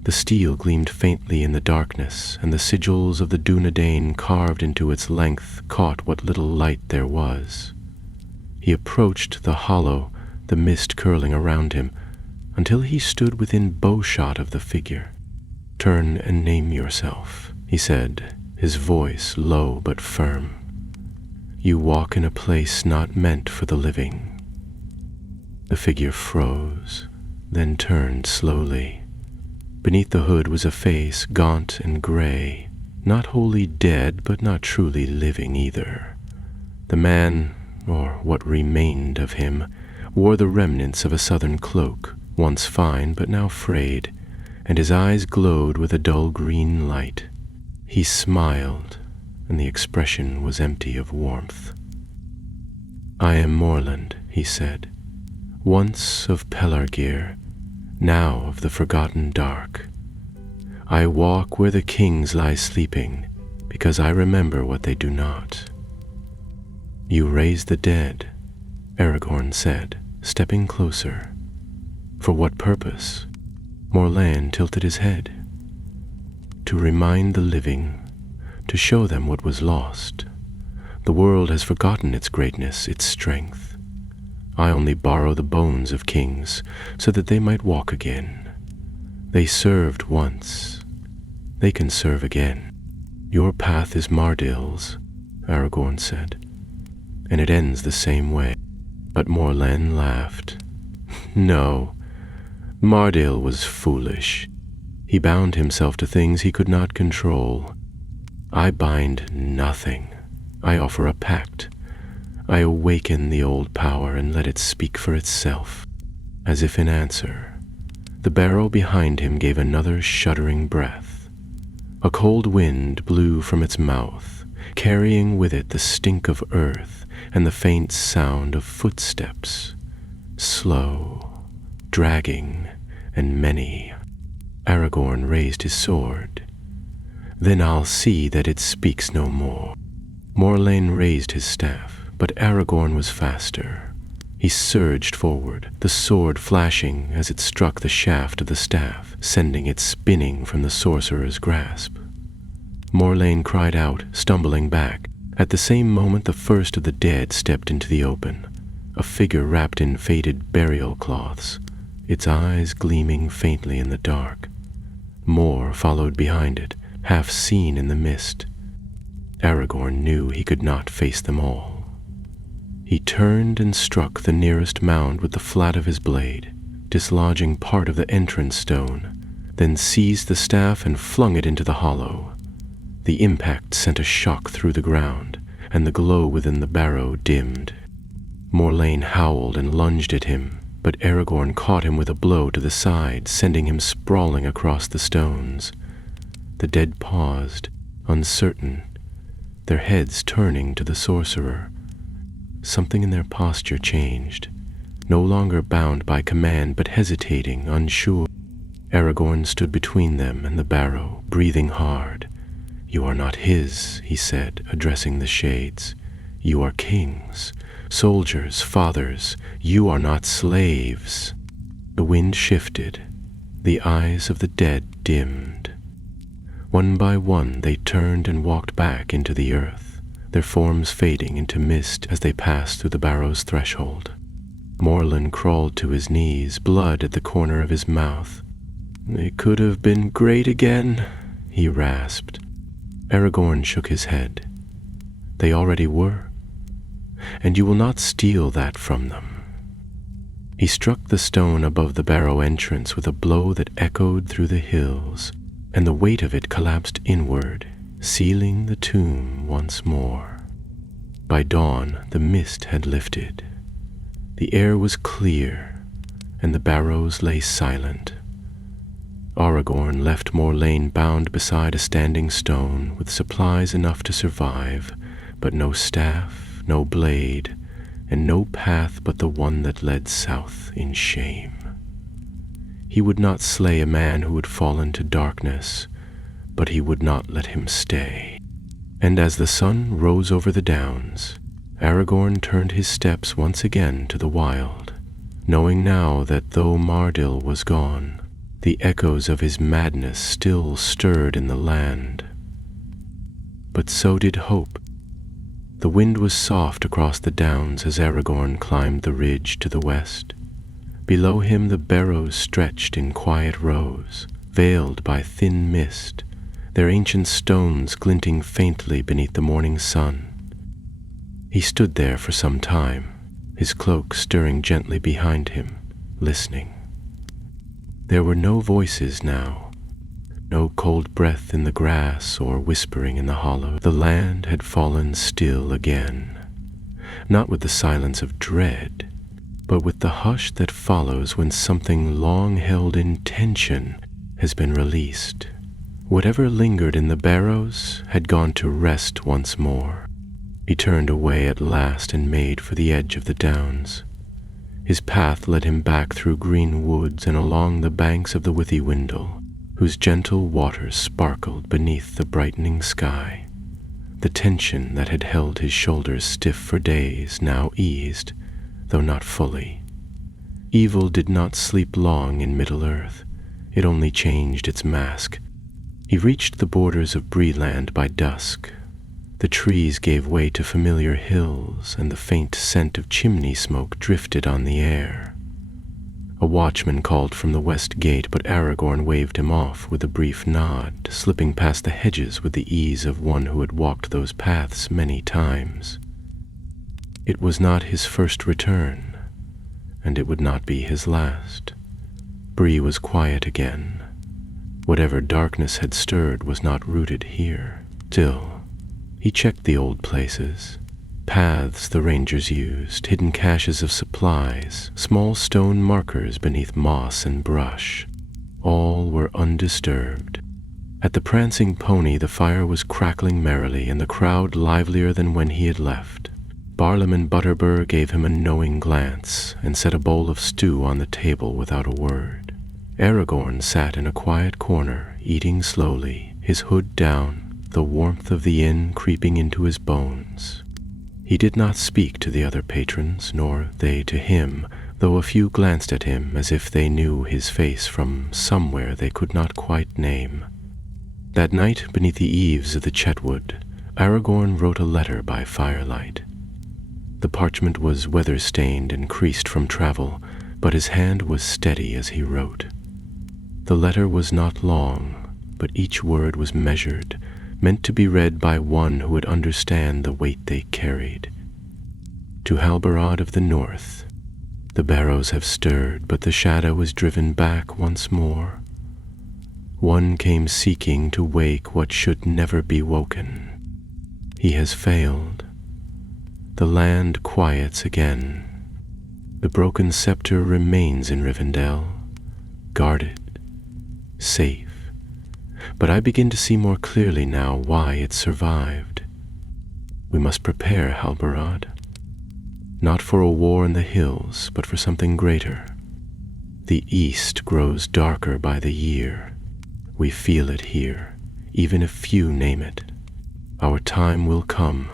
The steel gleamed faintly in the darkness, and the sigils of the Dunedain carved into its length caught what little light there was. He approached the hollow, the mist curling around him, until he stood within bowshot of the figure. "Turn and name yourself," he said, his voice low but firm. "You walk in a place not meant for the living." The figure froze, then turned slowly. Beneath the hood was a face gaunt and gray, not wholly dead but not truly living either. The man, or what remained of him, wore the remnants of a southern cloak, once fine but now frayed, and his eyes glowed with a dull green light. He smiled, and the expression was empty of warmth. "I am Morland," he said, "once of Pelargir, now of the forgotten dark. I walk where the kings lie sleeping, because I remember what they do not." "You raise the dead," Aragorn said, stepping closer. "For what purpose?" Morland tilted his head. "To remind the living, to show them what was lost. The world has forgotten its greatness, its strength. I only borrow the bones of kings, so that they might walk again. They served once. They can serve again. Your path is Mardil's," Aragorn said, "and it ends the same way." But Morland laughed. "No, Mardil was foolish. He bound himself to things he could not control. I bind nothing. I offer a pact. I awaken the old power and let it speak for itself." As if in answer, the barrow behind him gave another shuddering breath. A cold wind blew from its mouth, carrying with it the stink of earth and the faint sound of footsteps, slow, dragging, and many. Aragorn raised his sword. "Then I'll see that it speaks no more." Morland raised his staff, but Aragorn was faster. He surged forward, the sword flashing as it struck the shaft of the staff, sending it spinning from the sorcerer's grasp. Morland cried out, stumbling back. At the same moment the first of the dead stepped into the open, a figure wrapped in faded burial cloths, its eyes gleaming faintly in the dark. More followed behind it, half seen in the mist. Aragorn knew he could not face them all. He turned and struck the nearest mound with the flat of his blade, dislodging part of the entrance stone, then seized the staff and flung it into the hollow. The impact sent a shock through the ground, and the glow within the barrow dimmed. Morland howled and lunged at him, but Aragorn caught him with a blow to the side, sending him sprawling across the stones. The dead paused, uncertain, their heads turning to the sorcerer. Something in their posture changed, no longer bound by command but hesitating, unsure. Aragorn stood between them and the barrow, breathing hard. "You are not his," he said, addressing the shades. "You are kings, soldiers, fathers. You are not slaves." The wind shifted. The eyes of the dead dimmed. One by one they turned and walked back into the earth, their forms fading into mist as they passed through the barrow's threshold. Morlun crawled to his knees, blood at the corner of his mouth. "They could have been great again," he rasped. Aragorn shook his head. "They already were, and you will not steal that from them." He struck the stone above the barrow entrance with a blow that echoed through the hills, and the weight of it collapsed inward, sealing the tomb once more. By dawn, the mist had lifted. The air was clear, and the barrows lay silent. Aragorn left Morlane bound beside a standing stone with supplies enough to survive, but no staff, no blade, and no path but the one that led south in shame. He would not slay a man who had fallen to darkness, but he would not let him stay. And as the sun rose over the downs, Aragorn turned his steps once again to the wild, knowing now that though Mardil was gone, the echoes of his madness still stirred in the land. But so did hope. The wind was soft across the downs as Aragorn climbed the ridge to the west. Below him the barrows stretched in quiet rows, veiled by thin mist, their ancient stones glinting faintly beneath the morning sun. He stood there for some time, his cloak stirring gently behind him, listening. There were no voices now, no cold breath in the grass or whispering in the hollow. The land had fallen still again, not with the silence of dread, but with the hush that follows when something long held in tension has been released. Whatever lingered in the barrows had gone to rest once more. He turned away at last and made for the edge of the downs. His path led him back through green woods and along the banks of the Withywindle, whose gentle waters sparkled beneath the brightening sky. The tension that had held his shoulders stiff for days now eased, though not fully. Evil did not sleep long in Middle-earth. It only changed its mask. He reached the borders of Bree-land by dusk. The trees gave way to familiar hills, and the faint scent of chimney smoke drifted on the air. A watchman called from the west gate, but Aragorn waved him off with a brief nod, slipping past the hedges with the ease of one who had walked those paths many times. It was not his first return, and it would not be his last. Bree was quiet again. Whatever darkness had stirred was not rooted here. Still, he checked the old places, paths the rangers used, hidden caches of supplies, small stone markers beneath moss and brush. All were undisturbed. At the prancing pony the fire was crackling merrily and the crowd livelier than when he had left. Barlam and Butterbur gave him a knowing glance and set a bowl of stew on the table without a word. Aragorn sat in a quiet corner, eating slowly, his hood down, the warmth of the inn creeping into his bones. He did not speak to the other patrons, nor they to him, though a few glanced at him as if they knew his face from somewhere they could not quite name. That night, beneath the eaves of the Chetwood, Aragorn wrote a letter by firelight. The parchment was weather-stained and creased from travel, but his hand was steady as he wrote. The letter was not long, but each word was measured, meant to be read by one who would understand the weight they carried. To Halbarad of the North, the barrows have stirred, but the shadow is driven back once more. One came seeking to wake what should never be woken. He has failed. The land quiets again. The broken scepter remains in Rivendell, guarded, safe. But I begin to see more clearly now why it survived. We must prepare, Halbarad. not for a war in the hills, but for something greater. The east grows darker by the year. We feel it here, even if few name it. Our time will come.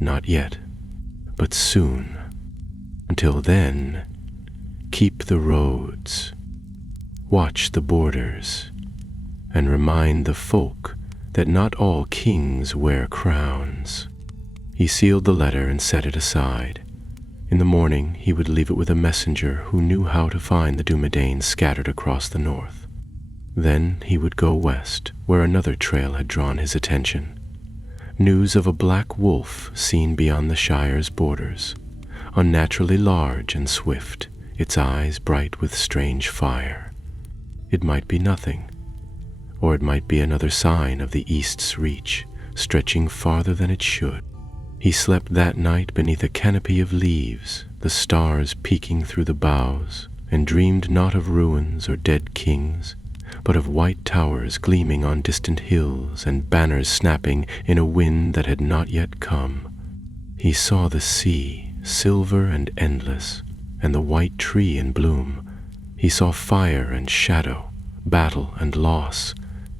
Not yet, but soon. Until then, keep the roads, watch the borders, and remind the folk that not all kings wear crowns. He sealed the letter and set it aside. In the morning, he would leave it with a messenger who knew how to find the Dunedain scattered across the north. Then he would go west, where another trail had drawn his attention. News of a black wolf seen beyond the Shire's borders, unnaturally large and swift, its eyes bright with strange fire. It might be nothing, or it might be another sign of the east's reach, stretching farther than it should. He slept that night beneath a canopy of leaves, the stars peeking through the boughs, and dreamed not of ruins or dead kings, but of white towers gleaming on distant hills and banners snapping in a wind that had not yet come. He saw the sea, silver and endless, and the white tree in bloom. He saw fire and shadow, battle and loss,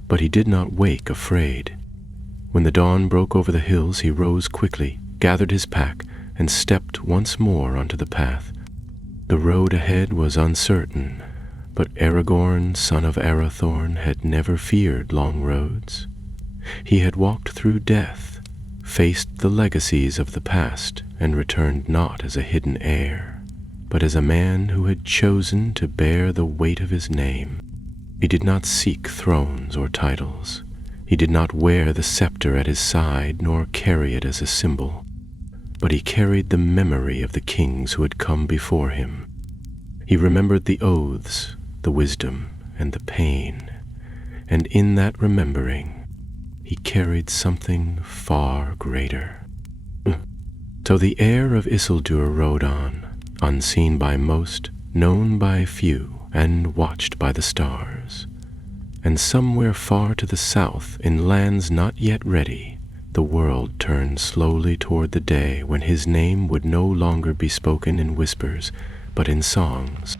but he did not wake afraid. When the dawn broke over the hills, he rose quickly, gathered his pack, and stepped once more onto the path. The road ahead was uncertain, but Aragorn, son of Arathorn, had never feared long roads. He had walked through death, faced the legacies of the past, and returned not as a hidden heir, but as a man who had chosen to bear the weight of his name. He did not seek thrones or titles. He did not wear the scepter at his side, nor carry it as a symbol, but he carried the memory of the kings who had come before him. He remembered the oaths, the wisdom, and the pain, and in that remembering, he carried something far greater. So the heir of Isildur rode on, unseen by most, known by few, and watched by the stars. And somewhere far to the south, in lands not yet ready, the world turned slowly toward the day when his name would no longer be spoken in whispers, but in songs.